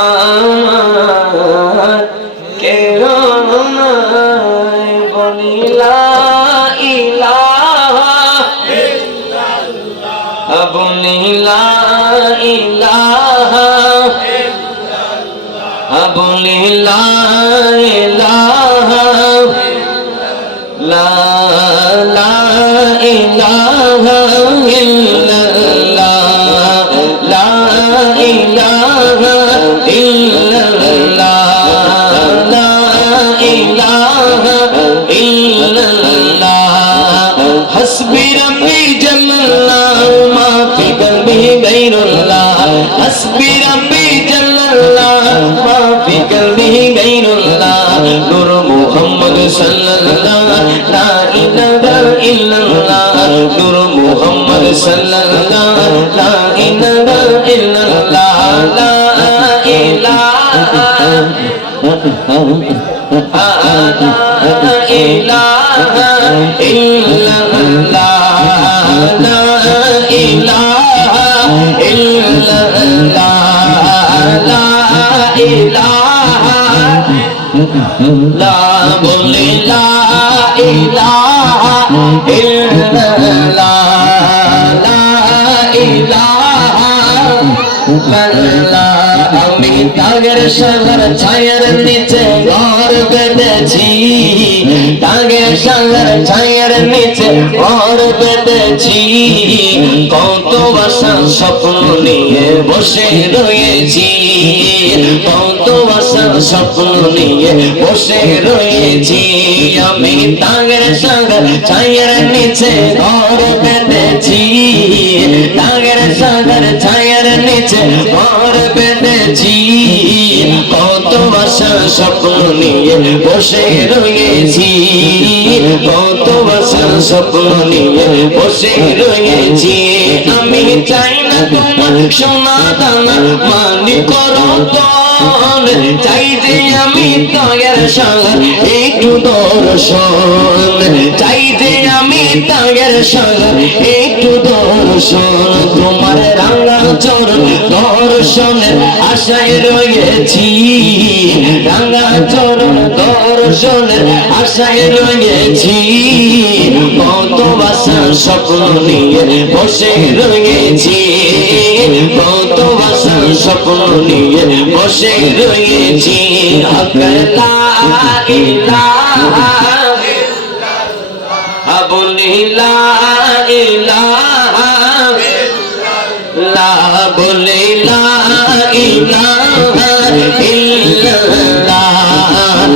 আমার কেহ নাই, বলিলা ইলাহা ইল্লাল্লাহ, বলিলা ইলাহা ইল্লাল্লাহ, বলিলা ইলাহা লা লা ইলাহা ইল্লাল্লাহ, লা ইলাহা ইল্লাল্লাহ, লা ইলাহা ইল্লাল্লাহ, হাসবি রাব্বি জাল্লাল্লাহ মা ফি কলবি গায়রুল্লাহ, হাসবি রাব্বি জাল্লাল্লাহ মা ফি কলবি গায়রুল্লাহ, নূর মুহাম্মদ সাল্লাল্লাহ লা ইলাহা ইল্লাল্লাহ, নূর মুহাম্মদ সাল্লাল্লাহ লা ইলাহা ইল্লাল্লাহ, লা ইলাহা ইলাহা ইল্লাল্লাহ, লা ইলাহা ইল্লাল্লাহ, লা ইলাহা লা, বলে লা ইলাহা ইল্লাল্লাহ, লা ইলাহা ইল্লাল্লাহ। আমি তাগের সাগর ছায়ার নিচে ঘর বেঁধেছি, তাগের সাগর ছায়ার নিচে ঘর বেঁধেছি, কত আশা স্বপ্ন নিয়ে বসে রয়েছি, কত আশা স্বপ্ন নিয়ে বসে রয়েছি, আমি তাগের সাগর ছায়ার নিচে ঘর বেঁধেছি, তাগের সাগর ছায়ার নিচে ঘর বেঁধেছি, কত আশা স্বপ্ন নিয়ে বসে রয়েছি, কত আশা স্বপ্ন নিয়ে বসে রয়েছি, আমি চাই না তোমার সোনা দানা মানি করো দন, চাই যে আমি তাগের সাগর একটু দর্শন, চাই যে আমি তাগের সাগর একটু দর্শন, তোমার রাঙা চরণ দর্শনের আশায় রয়েছি, রাঙা চরণ দর্শনের আশায় রয়েছি, কত আশা স্বপ্ন নিয়ে বসে রয়েছি, কত আশা স্বপ্ন নিয়ে বসে রয়েছি, লা ইলাহা ইল্লাল্লাহ, বলি লা ইলাহা ইল্লাল্লাহ, বলি লা ইলাহা ইল্লাল্লাহ,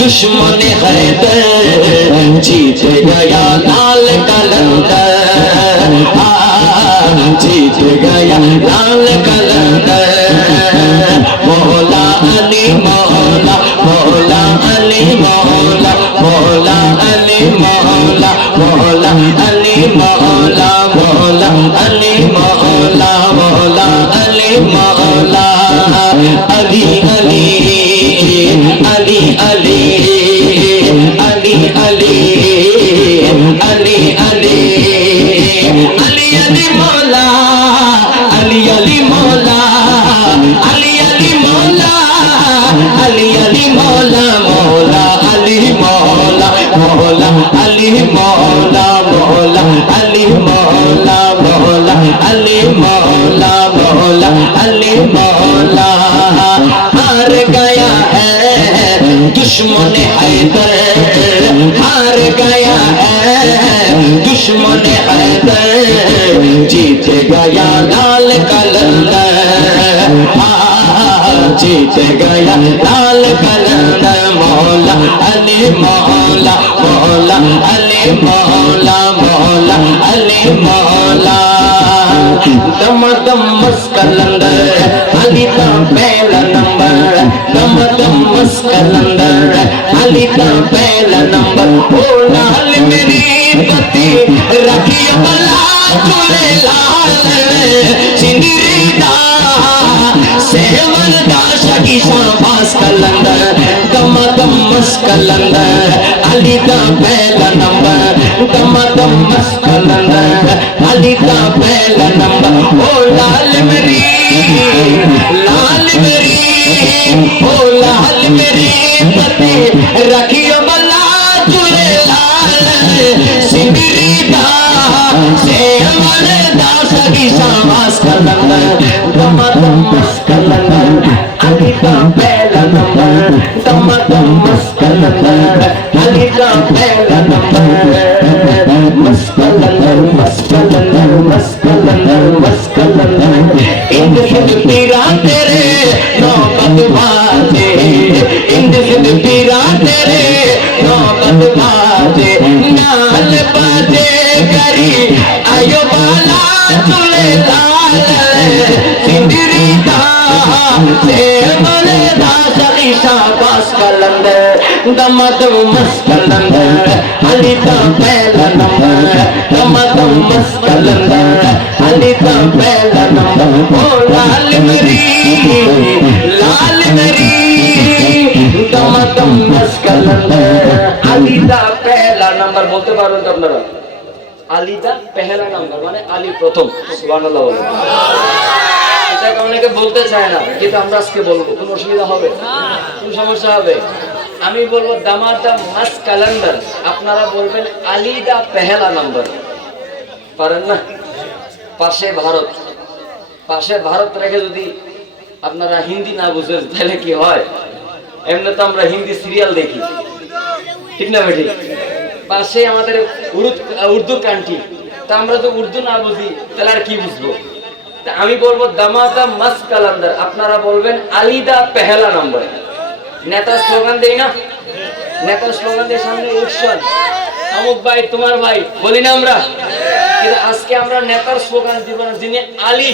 दुश्मन हैदर जीत गया लाल कलंदर जीत गया लाल कलंदर मौला अली मौला मौला अली मौला मौला अली मौला मौला अली मौला मौला अली मौला मौला अली मौला अली अली अली अली अली अली अली अली अली अली मौला अली अली मौला अली अली मौला अली अली मौला मौला अली मौला मौला अली मौला मौला अली मौला मौला अली मौला मौला अली मौला हार गया है दुश्मन हैदर हार गया है दुश्मन हैदर जीत गया लाल कलंदर जीत गया लाल कलंदर मौला अली मौला मौला अली मौला मौला अली मौला दम दम मस्कलंदर अली का पहला नंबर दम दम मस्कलंदर अली का पहला नंबर ओ लाल मेरी पति रखियो बला तुले लाल सिंदरीदा सेवन दाशा की शाबाश कलंदर दम दम मस्कलंदर अली का पहला नंबर दम दम मस्कलंदर अली का पहला नंबर ओ लाल मेरी ओ लाल मेरी पति रखियो बला तुले लाल सिंदरीदा सेवन दाशा की शाबाश कलंदर दम दम मस्कलंदर अली का पहला नंबर दम दम मस्कलंदर अली का पहला नंबर मस्कलंदर मस्कलंदर मस्कलंदर मस्कलंदर इंद सिंध पीरा तेरे नौबत बाजे इंद सिंध पीरा तेरे नौबत बाजे नाल बाजे करी आयो बाला तुले लाल सिंदरीदा से मने दाशा की शाबाश कलंदर दम दम मस्कलंदर अली का पहला नंबर दम दम मस्कलंदर अली का पहला नंबर ओ लाल मेरी दम दम मस्कलंदर अली का पहला नंबर बोलते पारेन तो আপনারা আলী দা পহেলা নাম্বার মানে আলী প্রথম সুবহানাল্লাহ বলেন এটা অনেকে বলতে চায় না কিন্তু আমরা আজকে বলবো কোনো অসুবিধা হবে না কোনো সমস্যা হবে আমি বলবো দামাদা মাস ক্যালেন্ডার আপনারা বলবেন আলী দা পহেলা নাম্বার পারেন না পাশে ভারত রেখে যদি আপনারা হিন্দি না বুঝেন তাহলে কি হয় এমনি তো আমরা হিন্দি সিরিয়াল দেখি ঠিক না বেটি পাশে আমাদের উর্দু কান্ট্রি তা আমরা তো উর্দু না বুঝি তাহলে আর কি বুঝবো তা আমি বলবো দামাদা মাস ক্যালেন্ডার আপনারা বলবেন আলী দা পহেলা নাম্বার নেতা স্লোগান দেই না নেতা স্লোগান দিয়ে সামনে ইলেকশন অমুক ভাই তোমার ভাই বলি না আমরা কিন্তু আজকে আমরা নেতার স্লোগান দিব না যিনি আলী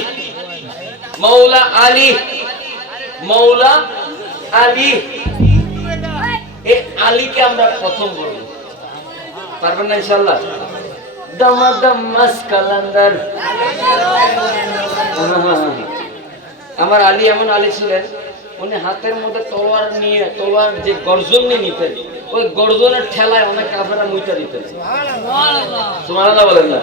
মৌলা আলী এই আলীকে আমরা প্রথম বলবো পারবেন না ইনশাআল্লাহ দামাদা মাস ক্যালেন্ডার আমার আলী এমন আলী ছিলেন উনি হাতের মধ্যে তলোয়ার যে গর্জন নিয়ে নিতেন ওই গর্জনের ঠেলায় অনেক কাফেররা মুইতা দিতেন সুবহানাল্লাহ বলেন না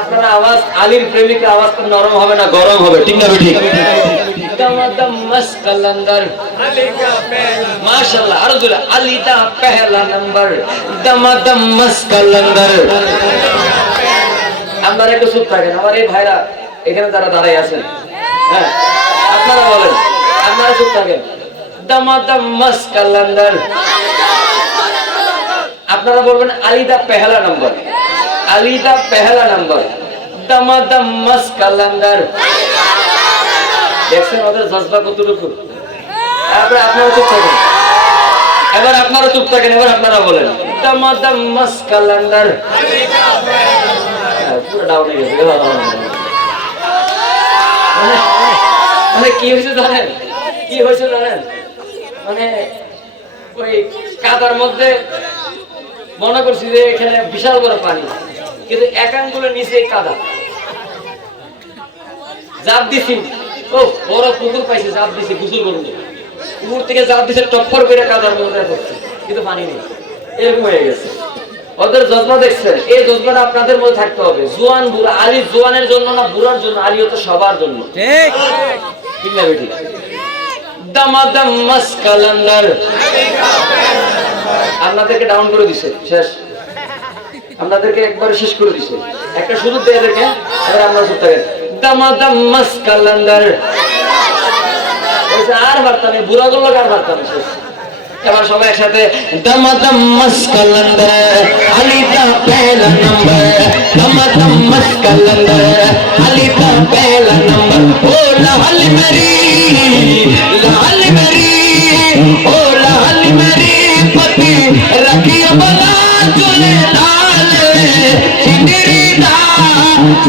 আপনারা আওয়াজ আলীর প্রেমিকের আওয়াজ তো নরম হবে না গরম হবে ঠিক না ঠিক দামাদা মাস ক্যালেন্ডার আলী কা পহেলা মাশাআল্লাহ আরো জোরে আলী দা পহেলা নাম্বার দামাদা মাস ক্যালেন্ডার আপনারা একটু চুপ থাকেন আমার এই ভাইরা এখানে যারা দাঁড়ায় আছেন হ্যাঁ আপনারা বলেন আপনারা চুপ থাকেন দামাদা মাস ক্যালেন্ডার আপনারা বলবেন আলী দা পহেলা নাম্বার দামাদা মাস ক্যালেন্ডার দেখছেন ওদের জজবা কতটুকু আপনারা চুপ থাকেন এবার আপনারা চুপ থাকেন, এবার আপনারা বলেন দামাদাম মাসকালান্দার। পুরো ডাউন হয়ে গেছে। মানে কি হয়েছে জানেন, কি হয়েছে জানেন, মানে ওই কাদার মধ্যে মনে করছি যে এখানে বিশাল বড় পানি, কিন্তু এক আঙ্গুলের নিচে কাদা। জাপ দিছি, ও বড় পুকুর পাইছে, জাপ দিছি, গোসল করুন, পুকুর থেকে জাপ দিছে, টপ্পর করে কাদার মধ্যে পড়ছে, কিন্তু পানি নেই। এরকম হয়ে গেছে। ওদের যজনা দেখছেন, এই যজনাটা আপনাদের মধ্যে থাকতে হবে। জোয়ান বুড়া, আলী জোয়ানের জন্য না বুড়ার জন্য, আলী হতো সবার জন্য। ঠিক ঠিক না বেটি? দামাদাম মাসকালান্দার। আপনাদেরকে ডাউন করে দিছে, শেষ। আপনাদেরকে একবারে শেষ করে দিছে। একটা শুরু দিয়ে দেখেন, এবার আপনারা চুপ থাকেন। দামাদাম মাসকালান্দার। আর বার্তা নেই, বুড়া গুলো আর বার্তা নেই, শেষ। এবার সবাই একসাথে দামাদাম মাসকালান্দার, আলী দা পহেলা নম্বর, দামাদাম মাসকালান্দার, আলী দা পহেলা নম্বর। ও লাল মেরি, লাল মেরি, ও লাল মেরি পতি রাখিয়া বলা চলে লাল চিন্দিরি দা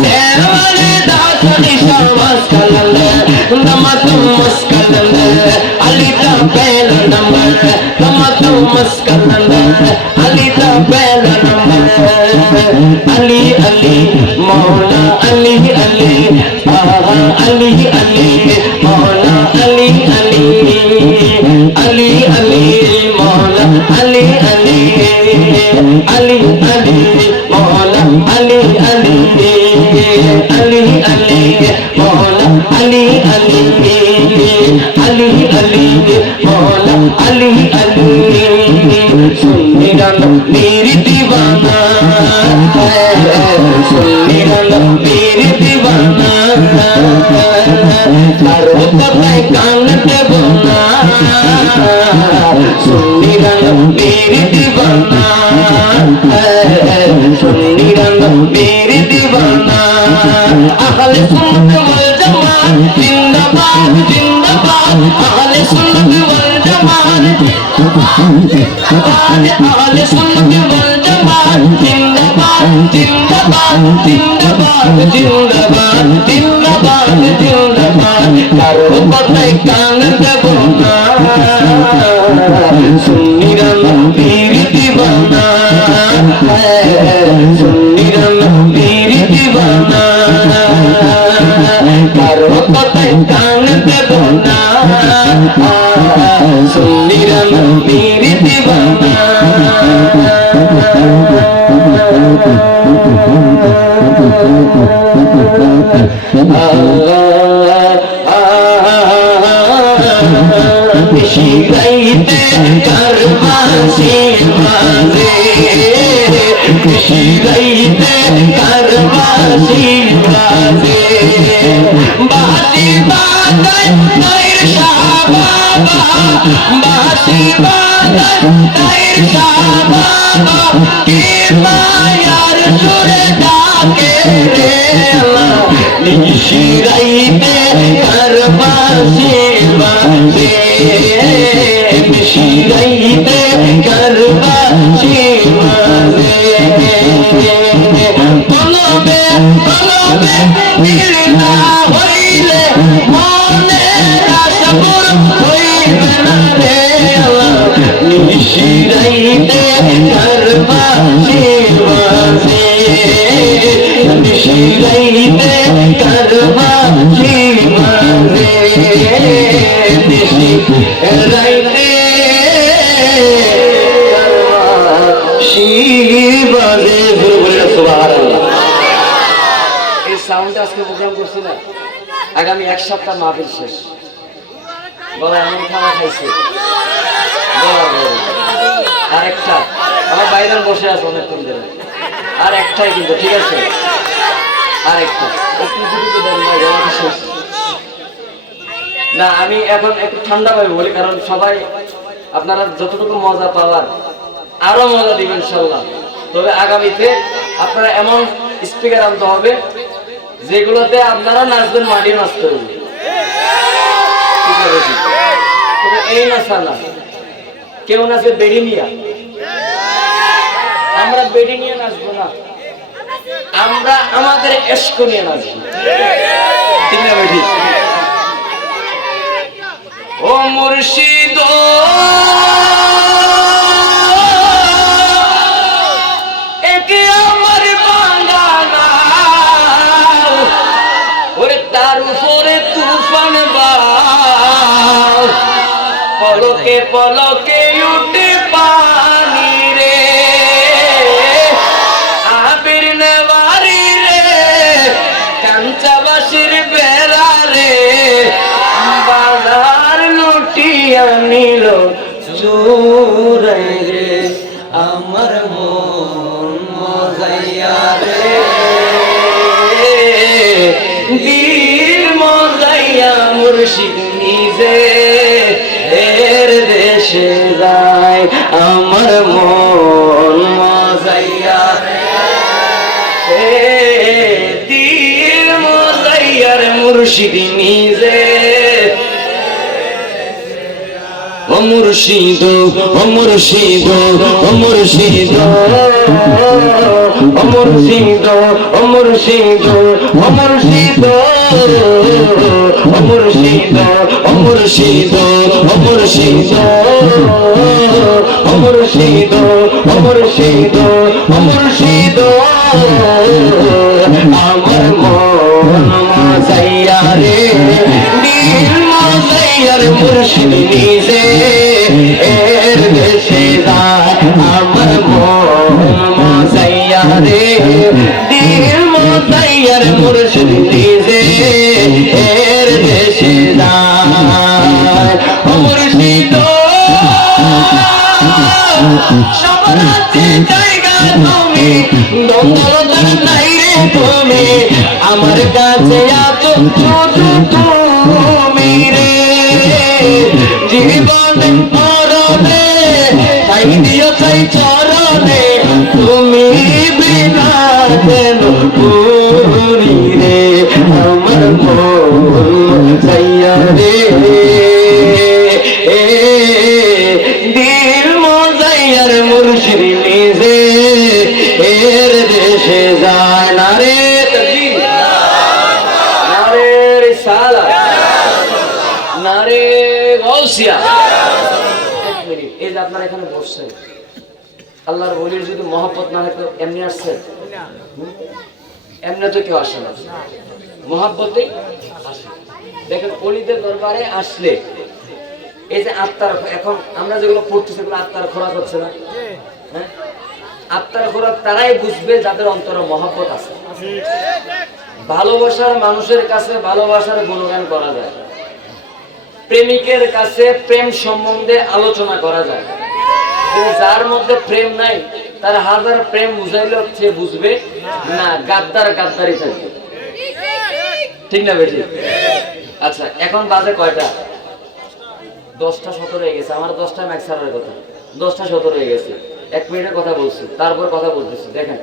সেরওয়ালে দা সনিশা মাসকালান্দার, দামাদাম মাসকালান্দার, আলী দা পহেলা নম্বর, দামাদাম মাসকালান্দার, আলী দা পহেলা নম্বর। আলী আলী মৌলা আলী আলী, আহা আলী আলী মৌলা আলী আলী, আলী আলী মৌলা আলী আলী, আলী আলী মৌলা আলী আলী, আলী আলী মৌলা আলী আলী, আলী আলী মৌলা আলী আলী। সুন্নি রানা মেরি দিওয়ানা, সুন্নি রানা মেরি দিওয়ানা, কারো কথায় কান দেব না। সুন্নি রানা মেরি দিওয়ানা, সুন্নি রানা মেরি দিওয়ানা। আহলে সুন্নাত ওয়াল জামাত জিন্দাবাদ জিন্দাবাদ, আহলে সুন্নাত ওয়াল জামাত জিন্দাবাদ, আহলে সুন্নাত ওয়াল জামাত জিন্দাবাদ জিন্দাবাদ জিন্দাবাদ জিন্দাবাদ জিন্দাবাদ জিন্দাবাদ। কারো কথায় কান দেব না। সুন্নি রানা মেরি দিওয়ানা, সুন্নি রানা মেরি দিওয়ানা, কারো কথায় কান দেব না। সুন্নি রানা মেরি দিওয়ানা। শিরাইতে কারবাসি বাজে, শিরাইতে কারবাসি বাজে, বাসি বাজায় নাইর শাহ বাবা, বাসি বাজায় নাইর শাহ বাবা, কি মায়ার সুরে ডাকে রে আল্লাহ। শিরাইতে কারবাসি বাজে, শিরাইতে কারবাসি বাজে, কলবে কলবে দিল না হইলে মনের আশা পূরণ হইবে না রে আল্লাহ। শিরাইতে কারবাসি বাজে, শিরাইতে কারবাসি বাজে, রাইতে কারবাসি বাজে। সুবহানাল্লাহ। এই সাউন্ডে আজকে প্রোগ্রাম করছি না, আগামী এক সপ্তাহ মাহফিল শেষ। বলা এমন খাওয়া খাইছে, আরেকটা আমার বাইরে বসে আছে অনেকক্ষণ ধরে, আর একটাই কিন্তু, ঠিক আছে, আরেকটা শেষ না। আমি এখন একটু ঠান্ডা পাবো বলি, কারণ সবাই আপনারা যতটুকু মজা পাওয়ার আরো মজা দিবেন ইনশাল্লাহ। তবে আগামীতে আপনারা এমন স্পিকার আনতে হবে যেগুলোতে আপনারা নাচবেন, মাটি নাচতে হবে, ঠিক আছে? তবে এই নাচা না, কেউ নাচে বেড়ি নিয়া, আমরা বেড়ি নিয়ে নাচবো না, আমরা আমাদের এশক নিয়ে নাচবো, ঠিক না বেঠি? ও মুর্শিদ একে আমার বাঙ্গানা, ওরে তার উপরে তুফান বাও, পলকে পলকে উঠে পানি রে, আবির নেওয়ারি রে, কাঞ্চাবাসীর বেড়া রে, বাজার লুটিয়া নিল চোরাই রে, আমার মন মজাইয়া রে, দিল মজাইয়া মুর্শিদ নিজে এর দেশে যায়, আমার মন মজাইয়া রে, দিল মজাইয়ার মুর্শিদ নিজে। ও মুর্শিদ ও মুর্শিদ ও মুর্শিদ ও মুর্শিদ ও মুর্শিদ ও মুর্শিদ ও মুর্শিদ ও মুর্শিদ ও মুর্শিদ ও মুর্শিদ ও মুর্শিদ ও মুর্শিদ আমার মন মজাইয়া রে, দিল মজাইয়ার মুর্শিদ নিজে এর দেশে যায়, আমার মন মজাইয়া রে, দিল মজাইয়ার মুর্শিদ নিজে এর দেশে যায়। ও মুর্শিদ সবার আছে জায়গা তুমি, দোতরদার নাই রে তুমি, আমার কাছে আছো শুধু তুমি রে, জীবনে মরণে তাই দিও তাই চরণে, তুমি বিনা কেন পুরি রে, আমার মন চাইয়া রে, দিল মজাইয়ার মুর্শিদ নিজে এর দেশে যায় না রে, না রে রিসালাত, না রে গাউসিয়া। এক মিনিট, এই যে আপনারা এখানে বসছেন, আল্লাহর ওলির যদি মহব্বত না হয় তো এমনি আসছে? এমনি তো কেউ আসে না, মহব্বতেই আসে। দেখেন ওলিদের দরবারে আসলে এই যে আত্মার, এখন আমরা যেগুলো পড়ছি সেগুলো আত্মার খোরাক হচ্ছে না? হ্যাঁ, আত্মার খোরাক তারাই বুঝবে যাদের অন্তরে মহব্বত আছে। ভালোবাসার মানুষের কাছে ভালোবাসার গুণগান করা যায়, প্রেমিকের কাছে প্রেম সম্বন্ধে আলোচনা করা যায়, কিন্তু যার মধ্যে প্রেম নাই তার হাজার প্রেম বুঝাইলে সে বুঝবে না, গাদ্দার গাদ্দারি থাকবে, ঠিক না বেশি? আচ্ছা, এখন বাজে কয়টা? 10টা 17 হয়ে গেছে। আমার 10টা ম্যাক্সারের কথা, 10টা 17 হয়ে গেছে। 1 মিনিটের কথা বলছি, তারপর কথা বলতেছি। দেখেন,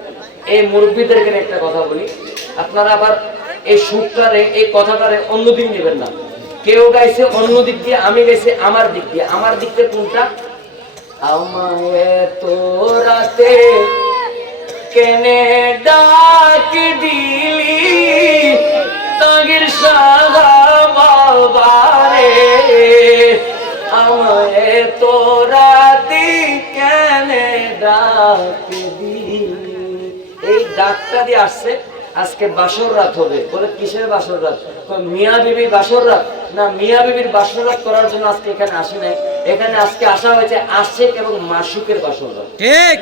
এই মুরব্বীদেরকে একটা কথা বলি, আপনারা আবার এই সুরটারে, এই কথাটারে অন্যদিক নেবেন না। কেউ গাইছে অন্য দিক দিয়ে, আমি গাইছি আমার দিক দিয়ে। আমার দিক দিয়ে কোনটা? আমায় তো রাতে কেনে ডাক দিলি তাগির সাগা বাবারে, আমায় তো রাতে কেনে ডাক দিলি। এই ডাকটা দিয়ে আসছে আজকে বাসর রাত হবে। বলে কিসের বাসর রাত? মিয়া বিবির বাসর রাত না, মিয়া বিবির বাসর রাত করার জন্য আজকে এখানে আসে নাই। এখানে আজকে আসা হয়েছে আশিক এবং মাসুকের বাসর রাত। ঠিক,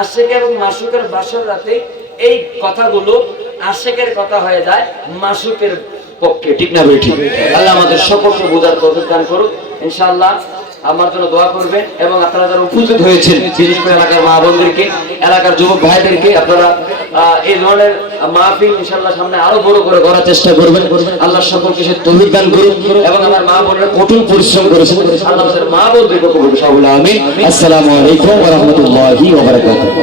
আশিক এবং মাসুকের বাসর রাতে এই কথাগুলো আশিকের কথা হয়ে যায় মাসুকের পক্ষে, ঠিক না বেঠিক? আল্লাহ আমাদের সকলকে বোঝার তৌফিক দান করুক ইনশাআল্লাহ। আমার জন্য দোয়া করবেন এবং আপনারা যারা উপস্থিত হয়েছেন, বিশেষ করে এলাকার মা বোনদেরকে, এলাকার যুবক ভাইদেরকে, আপনারা এই ধরনের মাহফিল ইনশাআল্লাহ সামনে আরো বড় করে করার চেষ্টা করবেন। আল্লাহ সকলকে সে তৌফিক দান করুন এবং আমার মা বোনেরা কঠোর পরিশ্রম করেছেন, আল্লাহ আমাদের মা বোনদেরকে কবুল করুন। আমিন। আসসালামু আলাইকুম ওয়া রাহমাতুল্লাহি ওয়া বারাকাতুহু।